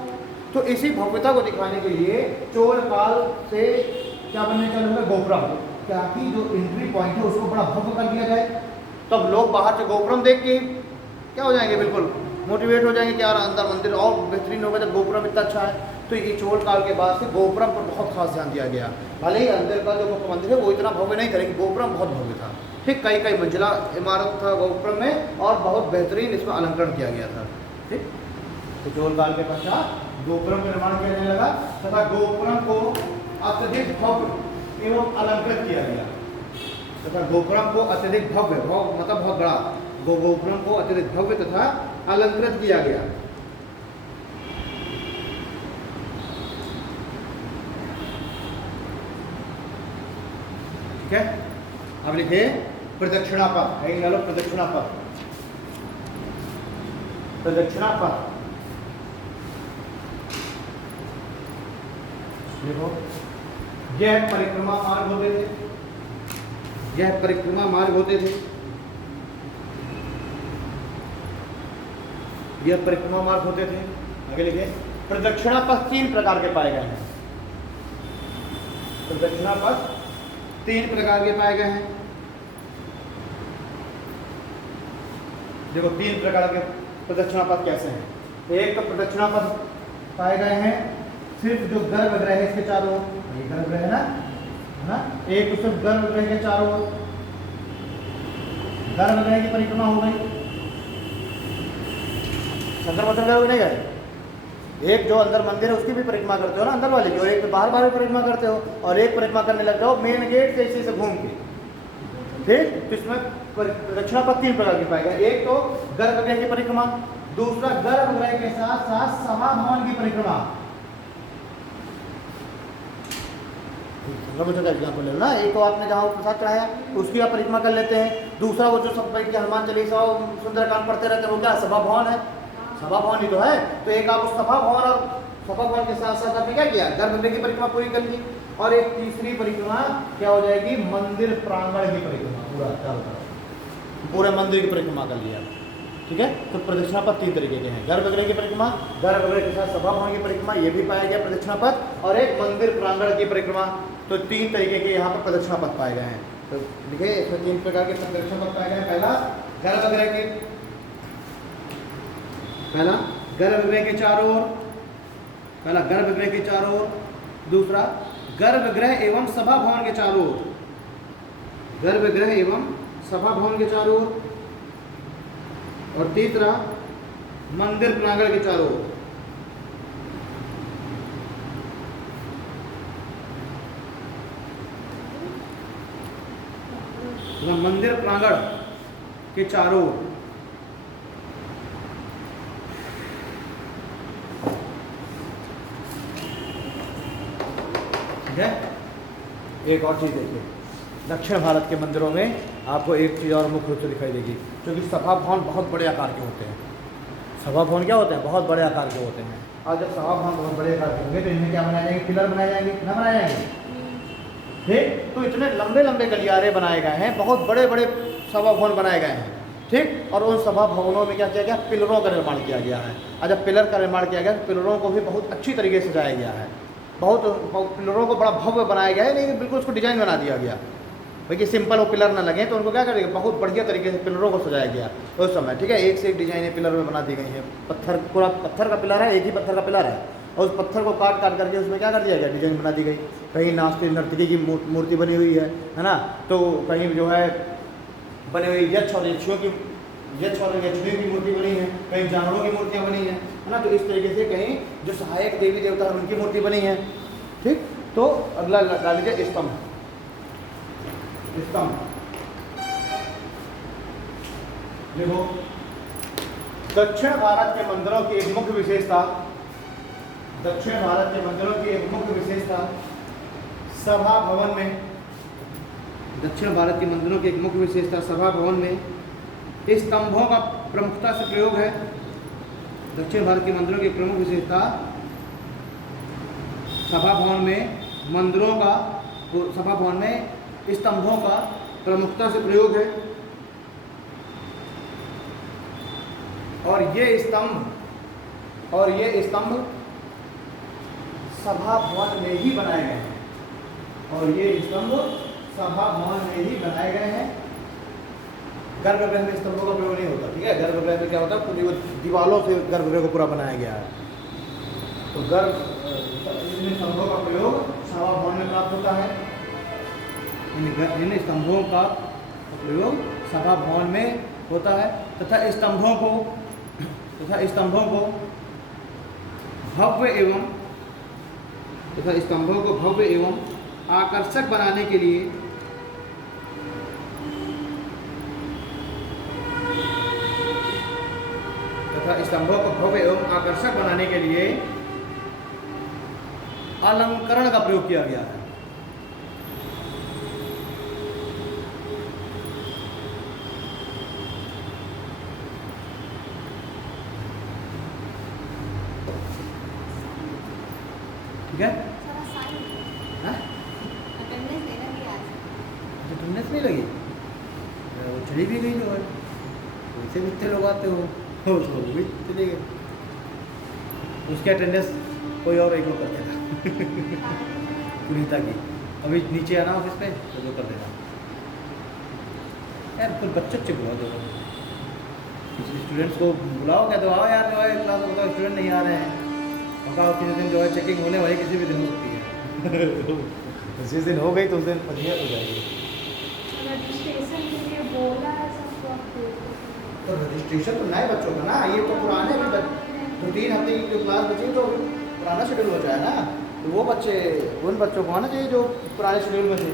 तो इसी भव्यता को दिखाने के लिए चोल काल से क्या बनने चालू है, गोपुरम, ताकि जो एंट्री पॉइंट है उसको बड़ा भव्य कर दिया जाए। तब लोग बाहर से गोपुरम देख के क्या हो जाएंगे, बिल्कुल मोटिवेट हो जाएंगे कि यार अंदर मंदिर और बेहतरीन होगा जब गोपुरम इतना अच्छा है। तो ये चोल काल के बाद से गोपुरम पर बहुत खास ध्यान दिया गया। भले ही अंदर का जो मुख्य मंदिर है वो इतना भव्य नहीं था, लेकिन गोपुरम बहुत भव्य था। ठीक, कई मंजिला इमारत था गोपुरम में, और बहुत बेहतरीन इसमें अलंकरण किया गया था। ठीक, तो चोल काल के पश्चात गोपुरम का निर्माण किया जाने लगा तथा गोपुरम को अत्यधिक भव्य एवं अलंकृत किया गया। गोपुरम को अत्यधिक भव्य, मतलब बहुत बड़ा, गोपुरम को अत्यधिक भव्य तथा अलंकृत किया गया। ठीक है, अब लिखे प्रदक्षिणा पथ। देखो, यह परिक्रमा मार्ग होते थे, आगे लिखिए, प्रदक्षिणा पथ 3 प्रकार के पाए गए हैं। देखो 3 प्रकार के प्रदक्षिणा पथ कैसे हैं। एक तो प्रदक्षिणा पथ पाए गए हैं सिर्फ जो गर्भगृह है इसके चारों ओर, ये गर्भगृह है ना, एक तो सिर्फ गर्भगृह के चारों ओर गर्भगृह की परिक्रमा हो गई। अंदर मतलब नहीं गए, एक जो अंदर मंदिर है उसकी भी परिक्रमा करते हो ना, अंदर वाले की, और एक बाहर भी परिक्रमा करते हो, और एक परिक्रमा करने लग जाओ मेन गेट से इसी से घूम के। ठीक, तो इसमें प्रदक्षिणा पथ 3 प्रकार की पाई गई। एक तो गर्भगृह की परिक्रमा, दूसरा गर्भगृह के साथ साथ सभा भवन की परिक्रमा। एग्जाम्पल ले लो ना, एक तो आपने जहाँ प्रसाद चढ़ाया उसकी आप परिक्रमा कर लेते हैं, दूसरा वो जो सब बैठ के हनुमान चालीसा और सुंदरकांड पढ़ते रहते हैं वो क्या सभा भवन है, सभा भवन ही तो है। तो एक आप उस सभा भवन और सभा भवन के साथ साथ आपने क्या किया, गर्भगृह की परिक्रमा पूरी कर ली। और एक तीसरी परिक्रमा क्या हो जाएगी, मंदिर प्रांगण की परिक्रमा, पूरा चारों तरफ पूरे मंदिर की परिक्रमा कर लिया। ठीक है, तो प्रदक्षिणा पथ 3 तरीके के हैं, गर्भगृह की परिक्रमा, गर्भगृह के साथ सभा भवन की परिक्रमा, ये भी पाया गया प्रदक्षिणा पथ, और एक मंदिर प्रांगण की परिक्रमा। तो 3 तरीके के यहाँ पर प्रदक्षिणा पथ पाए गए हैं। तो देखिए इसमें 3 प्रकार के प्रदक्षिणा पथ पाए गए हैं। पहला गर्भगृह के चारों ओर, पहला गर्भगृह के चारों ओर, दूसरा गर्भगृह एवं सभा भवन के चारों ओर, गर्भगृह एवं सभा भवन के चारों ओर, और तीसरा मंदिर प्रांगण के चारों ओर। मंदिर प्रांगण के चारों ओर। ठीक है, एक और चीज देखिए, दक्षिण भारत के मंदिरों में आपको एक चीज़ और मुख्य रूप से दिखाई देगी, क्योंकि सभा भवन बहुत बड़े आकार के होते हैं। सभा भवन क्या होते हैं, बहुत बड़े आकार के होते हैं। और जब सभा भवन बहुत बड़े आकार के होंगे तो इनमें क्या बनाए जाएंगे, पिलर बनाए जाएंगे, ना बनाए जाएंगे। ठीक, तो इतने लंबे लंबे गलियारे बनाए गए हैं, बहुत बड़े बड़े सभा भवन बनाए गए हैं। ठीक, और उन सभा भवनों में क्या किया गया, पिलरों का निर्माण किया गया है। और जब पिलर का निर्माण किया गया तो पिलरों को भी बहुत अच्छी तरीके से सजाया गया है, बहुत पिलरों को बड़ा भव्य बनाया गया है, लेकिन बिल्कुल उसको डिजाइन बना दिया गया भाई, सिंपल वो पिलर ना लगे तो उनको क्या करेंगे, बहुत बढ़िया तरीके से पिलरों को सजाया गया उस समय। ठीक है, एक से एक डिजाइनें पिलर में बना दी गई हैं। पत्थर, पूरा पत्थर का पिलर है, एक ही पत्थर का पिलर है, और उस पत्थर को काट काट करके उसमें क्या कर दिया गया, डिजाइन बना दी गई। कहीं नाचती नर्तकी की मूर्ति बनी हुई है ना, तो कहीं जो है बनी हुई यक्ष और यक्षियों की, यक्ष और यक्षियों की मूर्ति बनी है, कहीं जानवरों की मूर्तियाँ बनी हैं, है ना। तो इस तरीके से कहीं जो सहायक देवी देवता है उनकी मूर्ति बनी है। ठीक, तो अगला लगा लीजिए स्तंभ। स्तंभ देखो, दक्षिण भारत के मंदिरों की एक मुख्य विशेषता, दक्षिण भारत के मंदिरों की एक मुख्य विशेषता सभा भवन में, दक्षिण भारत के मंदिरों की एक मुख्य विशेषता सभा भवन में स्तंभों का प्रमुखता से प्रयोग है। दक्षिण भारत के मंदिरों की प्रमुख विशेषता सभा भवन में मंदिरों का, सभा भवन में स्तंभों का प्रमुखता से प्रयोग है। और ये स्तंभ सभा भवन में ही बनाए गए हैं, और ये स्तंभ सभा भवन में ही बनाए गए हैं। गर्भगृह में स्तंभों का प्रयोग नहीं होता। ठीक है, गर्भगृह में क्या होता है, पूरी दीवालों से गर्भगृह को पूरा बनाया गया है। तो इन स्तंभों का प्रयोग सभा भवन में प्राप्त होता है। इन स्तंभों का प्रयोग सभा भवन में होता है, तथा स्तंभों को भव्य एवं आकर्षक बनाने के लिए अलंकरण का प्रयोग किया गया है। ठीक है, अटेंडेंस नहीं लगी, वो चली भी गई जो है, वैसे भी इतने लोग आते हो उसको भी चले गए, उसकी अटेंडेंस कोई और एक लोग कर देगा पुनीता की। अभी नीचे आना ऑफिस पे तो जो कर देना यार, कुछ बच्चे बुला दो, स्टूडेंट्स को बुलाओ, क्या दो आओ यार, जो है क्लास होता है, स्टूडेंट नहीं आ रहे हैं, पका किसी दिन जो है चेकिंग होने वाली, किसी भी दिन हो सकती है जिस दिन हो गई तो उस दिन बढ़िया हो जाएगी। रजिस्ट्रेशन के लिए बोला है सबको, तो रजिस्ट्रेशन तो नए बच्चों का ना, ये तो पुराने भी 2-3 हफ्ते की जो क्लास बची तो पुराना शेड्यूल हो जाए ना, तो वो बच्चे, उन बच्चों को आना चाहिए जो पुराने शेड्यूल में थे।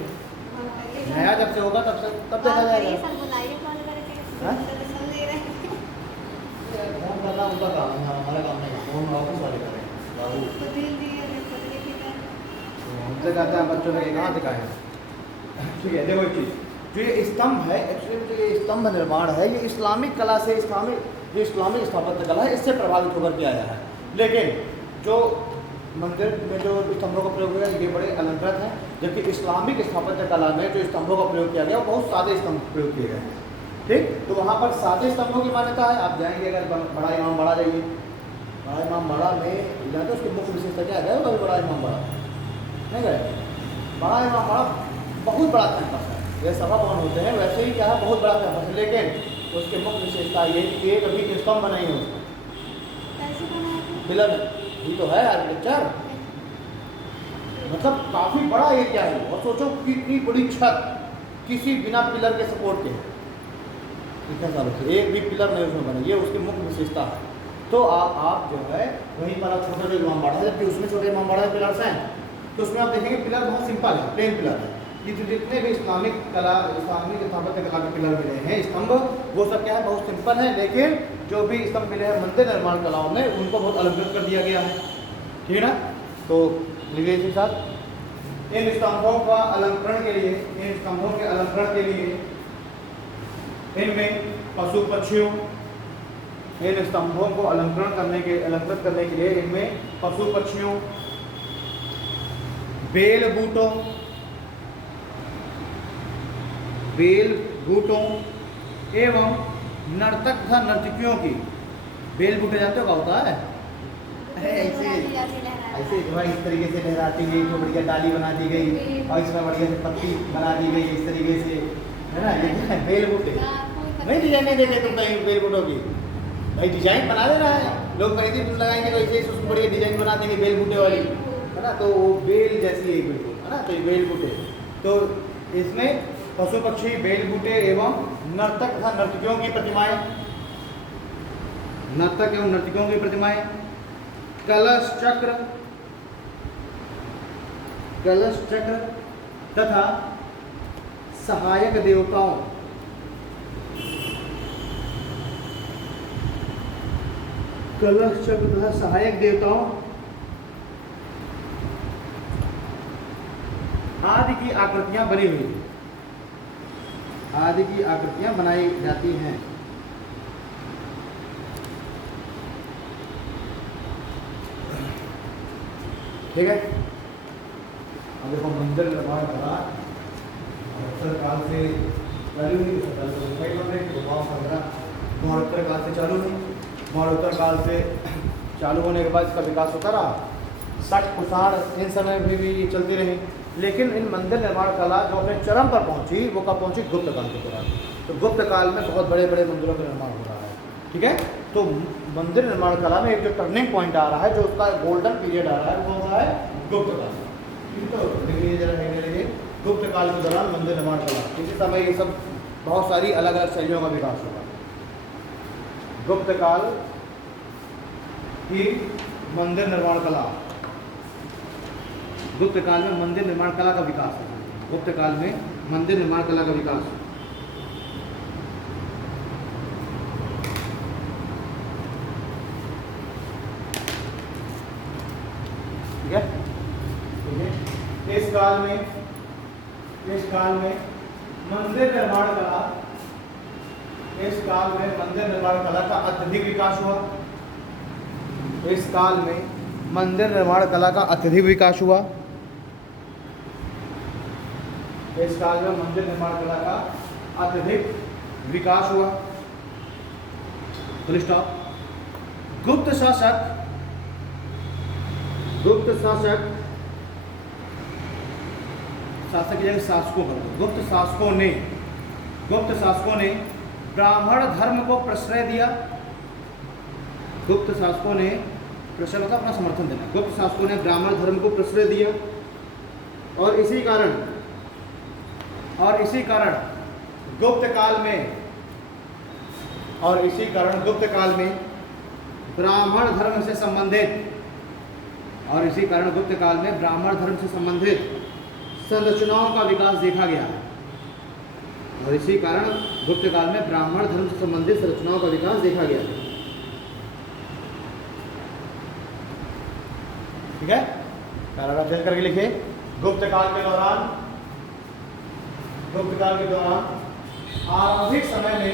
नया जब से होगा तब देखा जाएगा। फोन करना का काम है, हमारा काम नहीं है, फोन ऑफिस वाले करें बाबू। तो दिल दिए देखो देखिएगा। हमसे कहते हैं बच्चों ने कहाँ दिखाए हैं। ठीक है, देखो एक चीज़, जो ये स्तंभ है एक्चुअली जो ये स्तंभ निर्माण है ये इस्लामिक कला से इस्लामिक स्थापत्य कला है, इससे प्रभावित होकर के आया है। लेकिन जो मंदिर में जो स्तंभों का प्रयोग हुआ ये बड़े अलंकृत हैं, जबकि इस्लामिक स्थापत्य कला में जो स्तंभों का प्रयोग किया गया वो बहुत सादे स्तंभ प्रयोग किए गए हैं। ठीक, तो वहाँ पर सादे स्तंभों की मान्यता है। आप जाएंगे अगर बड़ा इमाम बाड़ा जाइए, बड़ा इमाम बाड़ा में जाते उसकी मुख्य विशेषता क्या है, कभी बड़ा इमाम बाड़ा नहीं गए? बड़ा इमाम बाड़ा बहुत बड़ा कैंपस है, जैसे सभा भवन होते हैं वैसे ही क्या है, बहुत बड़ा कैंपस है। लेकिन उसकी मुख्य विशेषता ये कि एक अभी स्तंभ नहीं है उसका, कैसे बनाया था? पिलर ही तो है आर्किटेक्चर, मतलब काफ़ी बड़ा एरिया है। और सोचो कितनी बड़ी छत किसी बिना पिलर के सपोर्ट के, कितने सालों से एक भी पिलर नहीं उसमें बने, ये उसकी मुख्य विशेषता है। तो आप जो है वहीं पर आप छोटा जो इमाम बाड़ा है, जबकि उसमें छोटे इमाम बाड़ा पिलर्स हैं, तो उसमें आप देखेंगे पिलर बहुत सिंपल है, प्लेन पिलर है। ये जितने भी इस्लामिक स्थापत्य कला के पिलर मिले हैं स्तंभ, वो सब क्या है, बहुत सिंपल है। लेकिन जो भी स्तंभ मिले हैं मंदिर निर्माण कलाओं में उनको बहुत अलंकृत कर दिया गया है। ठीक है ना? तो लिखिए इसके साथ, इन स्तंभों का अलंकरण के लिए, इन स्तंभों के अलंकरण के लिए इनमें पशु पक्षियों, इन स्तंभों को अलंकृत करने के लिए इनमें पशु पक्षियों, बेल बूटों एवं नर्तक तथा नर्तकियों की, बेल बूटे जानते हो क्या होता है? ऐसे भाई इस तरीके से लहराती गई, जो बढ़िया डाली बना दी गई और इसमें बढ़िया से पत्ती बना दी गई इस तरीके से, है ना? ये बेल बूटे नहीं, डिजाइन नहीं देते तुम कहीं बेल बूटों की, भाई डिजाइन बना देना है, लोग मेहंदी लगाएंगे तो ऐसे उसको बढ़िया डिजाइन बना देंगे बेल बूटे वाली, है ना? तो वो बेल जैसी है बिल्कुल, है ना? तो ये बेल बूटे, तो इसमें पशु पक्षी, बेल बूटे एवं नर्तक तथा नर्तकियों की प्रतिमाएं, नर्तक एवं नर्तकियों की प्रतिमाएं, कलश चक्र तथा सहायक देवताओं, कलश चक्र तथा सहायक देवताओं आदि की आकृतियां बनी हुई, आदि की आकृतियां बनाई जाती हैं। ठीक है, अब देखो मंदिर निर्माण कला अवसर काल से चालू हुई, मौर्योत्तर काल से चालू हुई, मौर्योत्तर काल से चालू होने के बाद इसका विकास होता रहा, शक कुषाण इन समय में भी चलती रही। लेकिन इन मंदिर निर्माण कला जो अपने चरम पर पहुंची वो कब पहुंची? गुप्त काल के दौरान। तो गुप्त काल में बहुत बड़े बड़े मंदिरों का निर्माण हो रहा है। ठीक है, तो मंदिर निर्माण कला में एक जो टर्निंग पॉइंट आ रहा है, जो उसका गोल्डन पीरियड आ रहा है, वो कौन सा है? गुप्त काल। तो देखिए जरा है गुप्त काल के दौरान मंदिर निर्माण कला, इसी समय ये सब बहुत सारी अलग अलग शैलियों का विकास होगा। गुप्त काल की मंदिर निर्माण कला, गुप्त काल में मंदिर निर्माण कला का विकास है। गुप्त काल में मंदिर निर्माण कला का विकास, ठीक है? इस काल में मंदिर निर्माण कला, इस काल में मंदिर निर्माण कला का अत्यधिक विकास हुआ। इस काल में मंदिर निर्माण कला का अत्यधिक विकास हुआ। इस काल में मंदिर निर्माण कला का अत्यधिक विकास हुआ। Full stop. गुप्त शासक की जगह शासकों कर दो। गुप्त शासकों ने ब्राह्मण धर्म को प्रश्रय दिया। गुप्त शासकों ने, प्रश्रय मतलब अपना समर्थन देना, गुप्त शासकों ने ब्राह्मण धर्म को प्रश्रय दिया और इसी कारण गुप्त काल में ब्राह्मण धर्म से संबंधित संरचनाओं का विकास देखा गया। ठीक है, पैराग्राफ चेंज करके लिखिए। गुप्त काल के दौरान आरंभिक समय में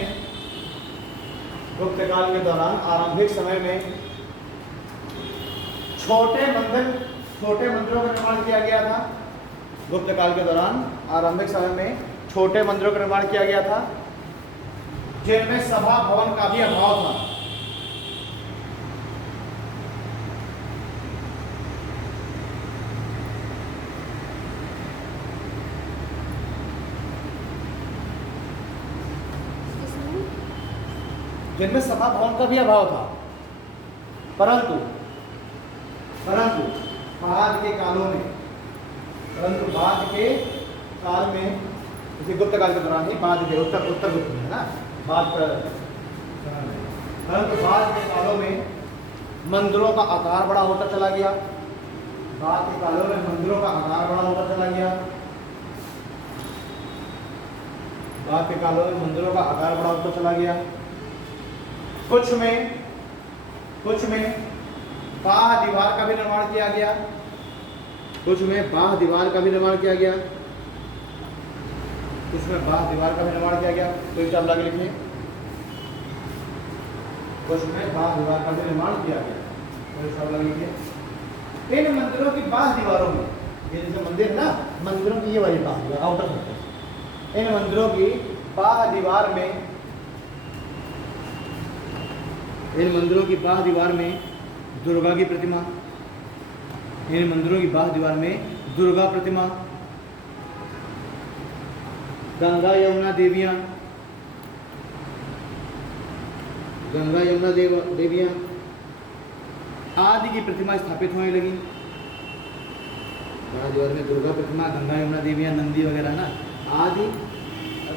छोटे मंदिरों का निर्माण किया गया था। गुप्त काल के दौरान आरंभिक समय में छोटे मंदिरों का निर्माण किया गया था, जिनमें सभा भवन का भी अभाव था। जिनमें सभा भवन का भी अभाव था, परंतु बाद के काल में इसी गुप्त काल के दौरान ही, बाद के उत्तर गुप्त में है ना, परंतु बाद के कालों में मंदिरों का आकार बड़ा होता चला गया। कुछ में बाह्य दीवार का भी निर्माण किया गया। तो इस लगे लिखिए, कुछ में बाह्य दीवार का भी निर्माण किया गया। तो इस लगे लिखिए। इन मंदिरों की बाह्य दीवारों में, ये जैसे मंदिर ना, मंदिरों की ये वाली बाह्य दीवार आउटर सर्कल, इन मंदिरों की बाह्य दीवार में दुर्गा की प्रतिमा, दुर्गा प्रतिमा, गंगा यमुना देवियां आदि की प्रतिमा स्थापित होने लगी। बाह्य में दुर्गा प्रतिमा, गंगा यमुना देवियां, नंदी वगैरह ना, आदि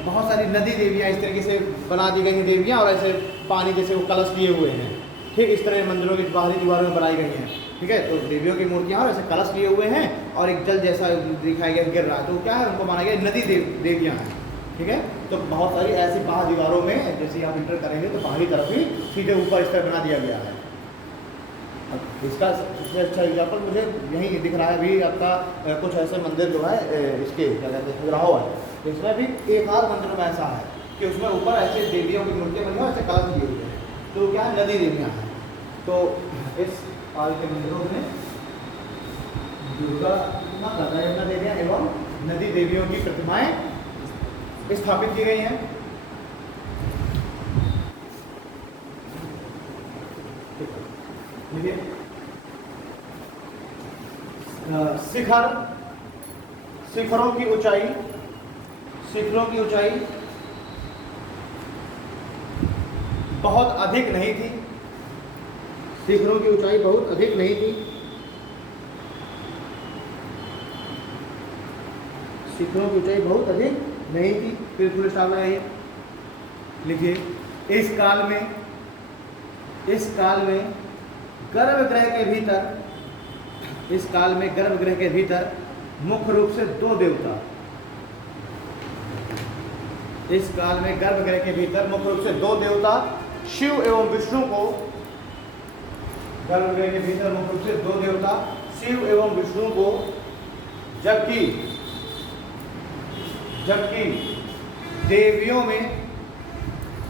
बहुत सारी नदी देवियां इस तरीके से बना दी गई हैं देवियां, और ऐसे पानी जैसे वो कलश लिए हुए हैं। ठीक इस तरह मंदिरों की बाहरी दीवारों में बनाई गई हैं। ठीक है, तो देवियों की मूर्तियां और ऐसे कलश लिए हुए हैं और एक जल जैसा दिखाया गया गिर रहा है, तो क्या है, उनको माना गया नदी देवियां हैं। ठीक है, तो बहुत सारी ऐसी बाहर दीवारों में, जैसे आप इंटर करेंगे तो बाहरी तरफ ही सीधे ऊपर इस तरह बना दिया गया है। अब इसका सबसे अच्छा एग्जाम्पल मुझे यही दिख रहा है अभी आपका, कुछ ऐसे मंदिर जो है इसके क्या कहते हैं, खजुराहो है, तो इसमें भी एक आध मंदिरों में ऐसा है कि उसमें ऊपर ऐसे देवियों की मूर्तियाँ बनी हो, ऐसे कलश लिए हुए हैं, तो क्या है, नदी देवियाँ हैं। तो इस काल के मंदिरों में दुर्गा यमुना देवियाँ एवं नदी देवियों की प्रतिमाएं स्थापित की गई हैं। शिखरों की ऊंचाई बहुत अधिक नहीं थी। शिखरों की ऊंचाई बहुत अधिक नहीं थी। फिर फुल स्टॉप लगाइए, लिखिए। इस काल में गर्भगृह के भीतर मुख्य रूप से दो देवता, शिव एवं विष्णु को, जबकि देवियों में,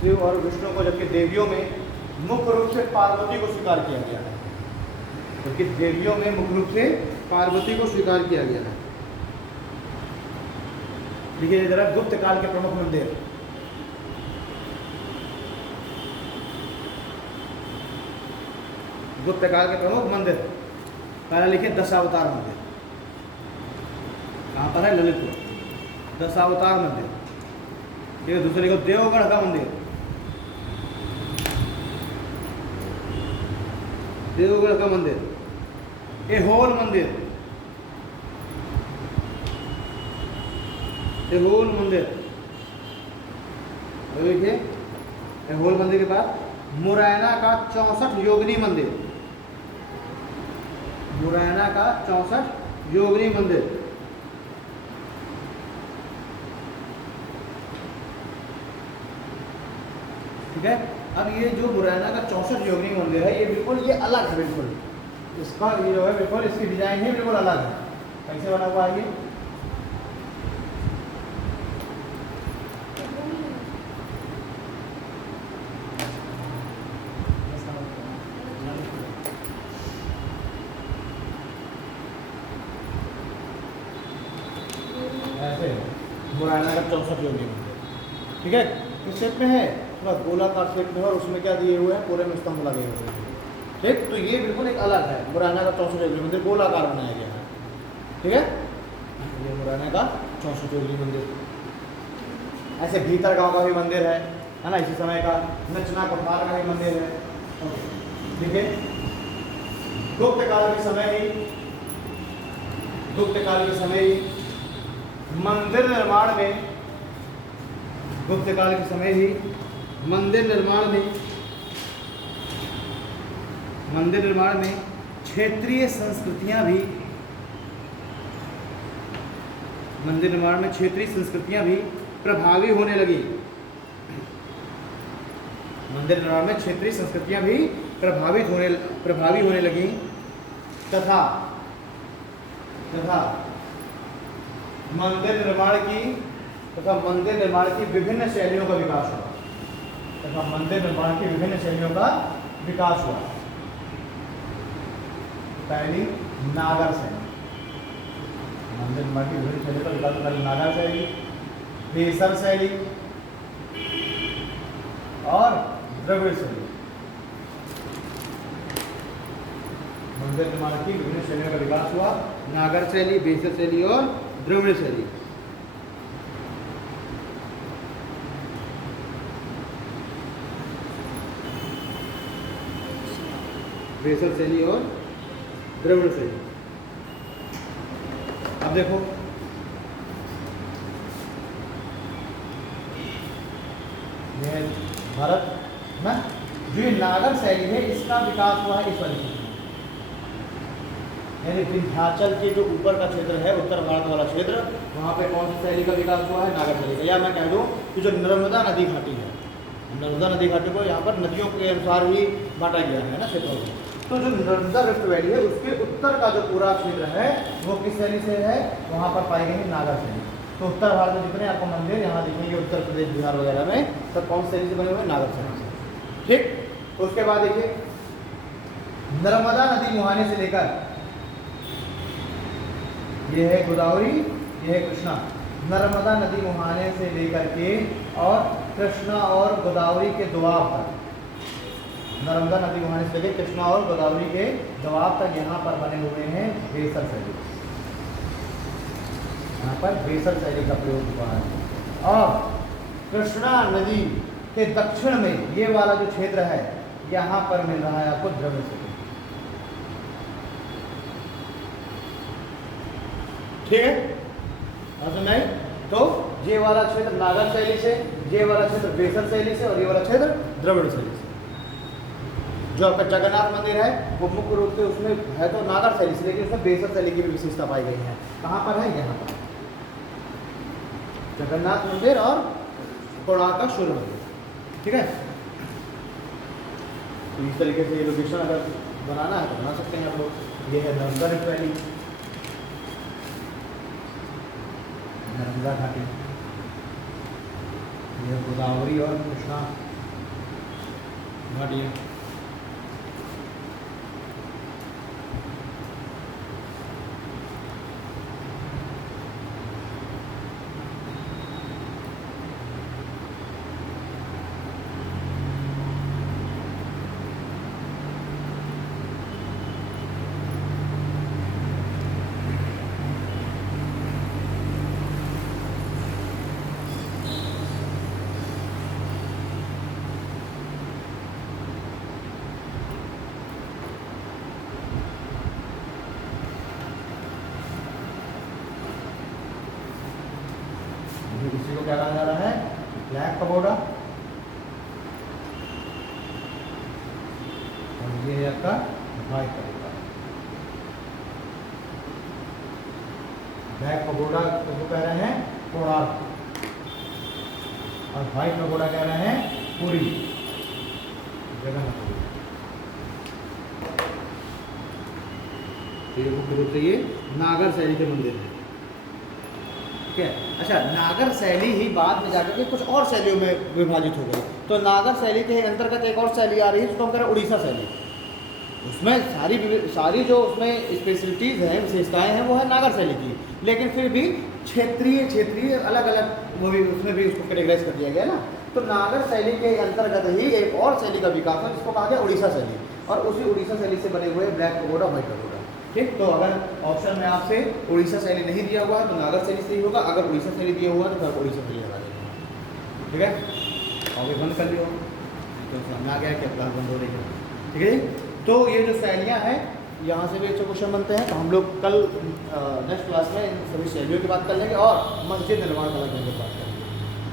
शिव और विष्णु को जबकि देवियों में मुख्य रूप से पार्वती को स्वीकार किया गया है। देखिए जरा गुप्त काल के प्रमुख मंदिर। पहला लिखिए दशावतार मंदिर। कहाँ पर है? ललितपुर। दशावतार मंदिर। ठीक है, दूसरे लिखो देवगढ़ का मंदिर। एहोल मंदिर। देखिए एहोल मंदिर के बाद मुरैना का 64 योगिनी मंदिर। ठीक है, अब ये जो मुरैना का 64 योगिनी मंदिर है, ये बिल्कुल ये अलग है, बिल्कुल इसका ये जो है बिल्कुल इसकी डिजाइन ही बिल्कुल अलग है। कैसे बना हुआ है ये? ऐसे मुरैना का 64 योगी मंदिर, ठीक है। किस शेप में है? थोड़ा गोलाकार शेप में है और उसमें क्या दिए हुए हैं, पूरे में स्तंभ लगे हुए हैं, ठीक। तो ये बिल्कुल एक अलग है, मुरैना का 64 योगी मंदिर गोलाकार बनाया गया है, ठीक है। ये मुरैना का 64 योगी मंदिर। ऐसे भीतर गांव का भी मंदिर है ना, इसी समय का। नचना कोठार का भी मंदिर है, ठीक है। गुप्त काल के समय ही मंदिर निर्माण में, गुप्त काल के समय ही मंदिर निर्माण में क्षेत्रीय संस्कृतियां भी प्रभावी होने लगी। मंदिर निर्माण में क्षेत्रीय संस्कृतियां भी प्रभावी होने लगी तथा मंदिर निर्माण की विभिन्न शैलियों का विकास हुआ। पहली नागर शैली, मंदिर निर्माण की विभिन्न शैलियों का विकास हुआ। नागर शैली, बेसर शैली और द्रविड़ शैली। मंदिर निर्माण की विभिन्न शैलियों का विकास हुआ। नागर शैली, बेसर शैली और द्रविड़ शैली। बेसर शैली और द्रविड़ शैली। अब देखो, ये भारत में जो ये नागर शैली है, इसका विकास हुआ है इस वाली क्षेत्र में, यानी विंध्याचल के जो ऊपर का क्षेत्र है, उत्तर भारत वाला क्षेत्र, वहाँ पे कौन सी शैली का विकास हुआ है? नागर शैली का। या मैं कह दूँ कि जो नर्मदा नदी घाटी है, नर्मदा नदी घाटी को यहाँ पर नदियों के अनुसार ही बांटा गया है ना क्षेत्रों को। तो जो नर्मदा रिफ्ट वैली है, उसके उत्तर का जो पूरा क्षेत्र है वो किस शैली से है? वहाँ पर पाई गई नागर शैली। तो उत्तर भारत में जितने आपको मंदिर यहाँ दिखेंगे, उत्तर प्रदेश, बिहार वगैरह में, सब कौन शैली से बने हुए हैं? नागर शैली से, ठीक। तो उसके बाद देखिए, नर्मदा नदी मुहाने से लेकर, ये है गोदावरी, ये है कृष्णा। नर्मदा नदी मुहाने से लेकर के और कृष्णा और गोदावरी के दोआब तक, नर्मदा नदी मुहाने से लेकर कृष्णा और गोदावरी के दोआब तक यहाँ पर बने हुए हैं बेसर शैली। यहाँ पर बेसर शैली का प्रयोग हुआ है। और कृष्णा नदी के दक्षिण में ये वाला जो क्षेत्र है, यहाँ पर मिल रहा है आपको द्रविड़ शैली, ठीक है। समझ में? तो ये वाला क्षेत्र नागर शैली से, ये वाला क्षेत्र बेसर शैली से और ये वाला क्षेत्र द्रविड़ शैली से। जो आपका जगन्नाथ मंदिर है वो मुख्य रूप से उसमें है तो नागर शैली से, लेकिन उसमें बेसर शैली की भी विशेषता पाई गई है। कहाँ पर है? यहाँ पर जगन्नाथ मंदिर और कोणार्क का सूर्य मंदिर, ठीक है। तो इस तरीके से ये लोकेशन अगर बनाना है तो बना सकते हैं आप लोग। ये है नर्मदा रिफ्ट वैली, नर्मदा घाटी, ये गोदावरी और कृष्णा घाटियाँ। इसी को क्या कहा जा रहा है? Black pagoda. और ये है आपका व्हाइट पगोडा। ब्लैक पगोडा को कह रहे हैं कोणार्क, और व्हाइट पगोडा कह रहे हैं पुरी, जगन्नाथ पुरी। तो ये मुख्य रूप से ये नागर शैली के मंदिर हैं। ठीक है, अच्छा नागर शैली ही बाद में जाकर के कुछ और शैलियों में विभाजित हो गई। तो नागर शैली के अंतर्गत एक और शैली आ रही है जिसको हम कह रहे हैं उड़ीसा शैली। उसमें सारी जो उसमें स्पेशलिटीज़ हैं, विशेषताएं हैं, वो है नागर शैली की, लेकिन फिर भी क्षेत्रीय अलग अलग वो भी उसमें भी उसको कैटेगराइज कर दिया गया ना। तो नागर शैली के अंतर्गत ही एक और शैली का विकास है जिसको कहा गया उड़ीसा शैली, और उसी उड़ीसा शैली से बने हुए ब्लैक पगोडा, व्हाइट पगोडा। ठीक, तो अगर ऑप्शन में आपसे उड़ीसा शैली नहीं दिया हुआ है तो नागर शैली सही होगा, अगर उड़ीसा शैली दिया हुआ है तो फिर उड़ीसा शैली लगा देंगे। ठीक है, और भी बंद कर लियो तो समझ आ गया कि क्लास बंद हो रही है। ठीक है जी, तो ये जो शैलियाँ हैं यहाँ से भी अच्छे क्वेश्चन बनते हैं। तो हम लोग कल नेक्स्ट क्लास में इन सभी शैलियों की बात कर लेंगे और मस्जिद निर्माण कला की बात करेंगे।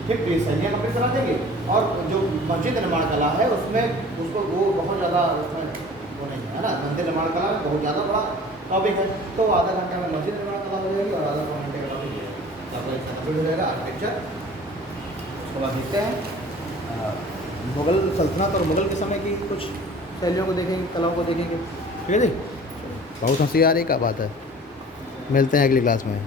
ठीक, तो ये शैलियाँ कंप्लीट करा देंगे, और जो मस्जिद निर्माण कला है उसमें उसको वो बहुत ज़्यादा उसमें वो नहीं है ना, मंदिर निर्माण कला बहुत ज़्यादा बड़ा टॉपिक है। तो आधा घंटे में मस्जिद निर्माण कला हो जाएगी और आधा घंटे का टॉपिक कंप्लीट हो जाएगा आर्किटेक्चर। उसके बाद देखते हैं मुग़ल सल्तनत और मुग़ल के समय की कुछ शैलियों को देखेंगे, कलाओं को देखेंगे। ठीक है जी, बहुत हंसी आ रही, क्या बात है। मिलते हैं अगली क्लास में।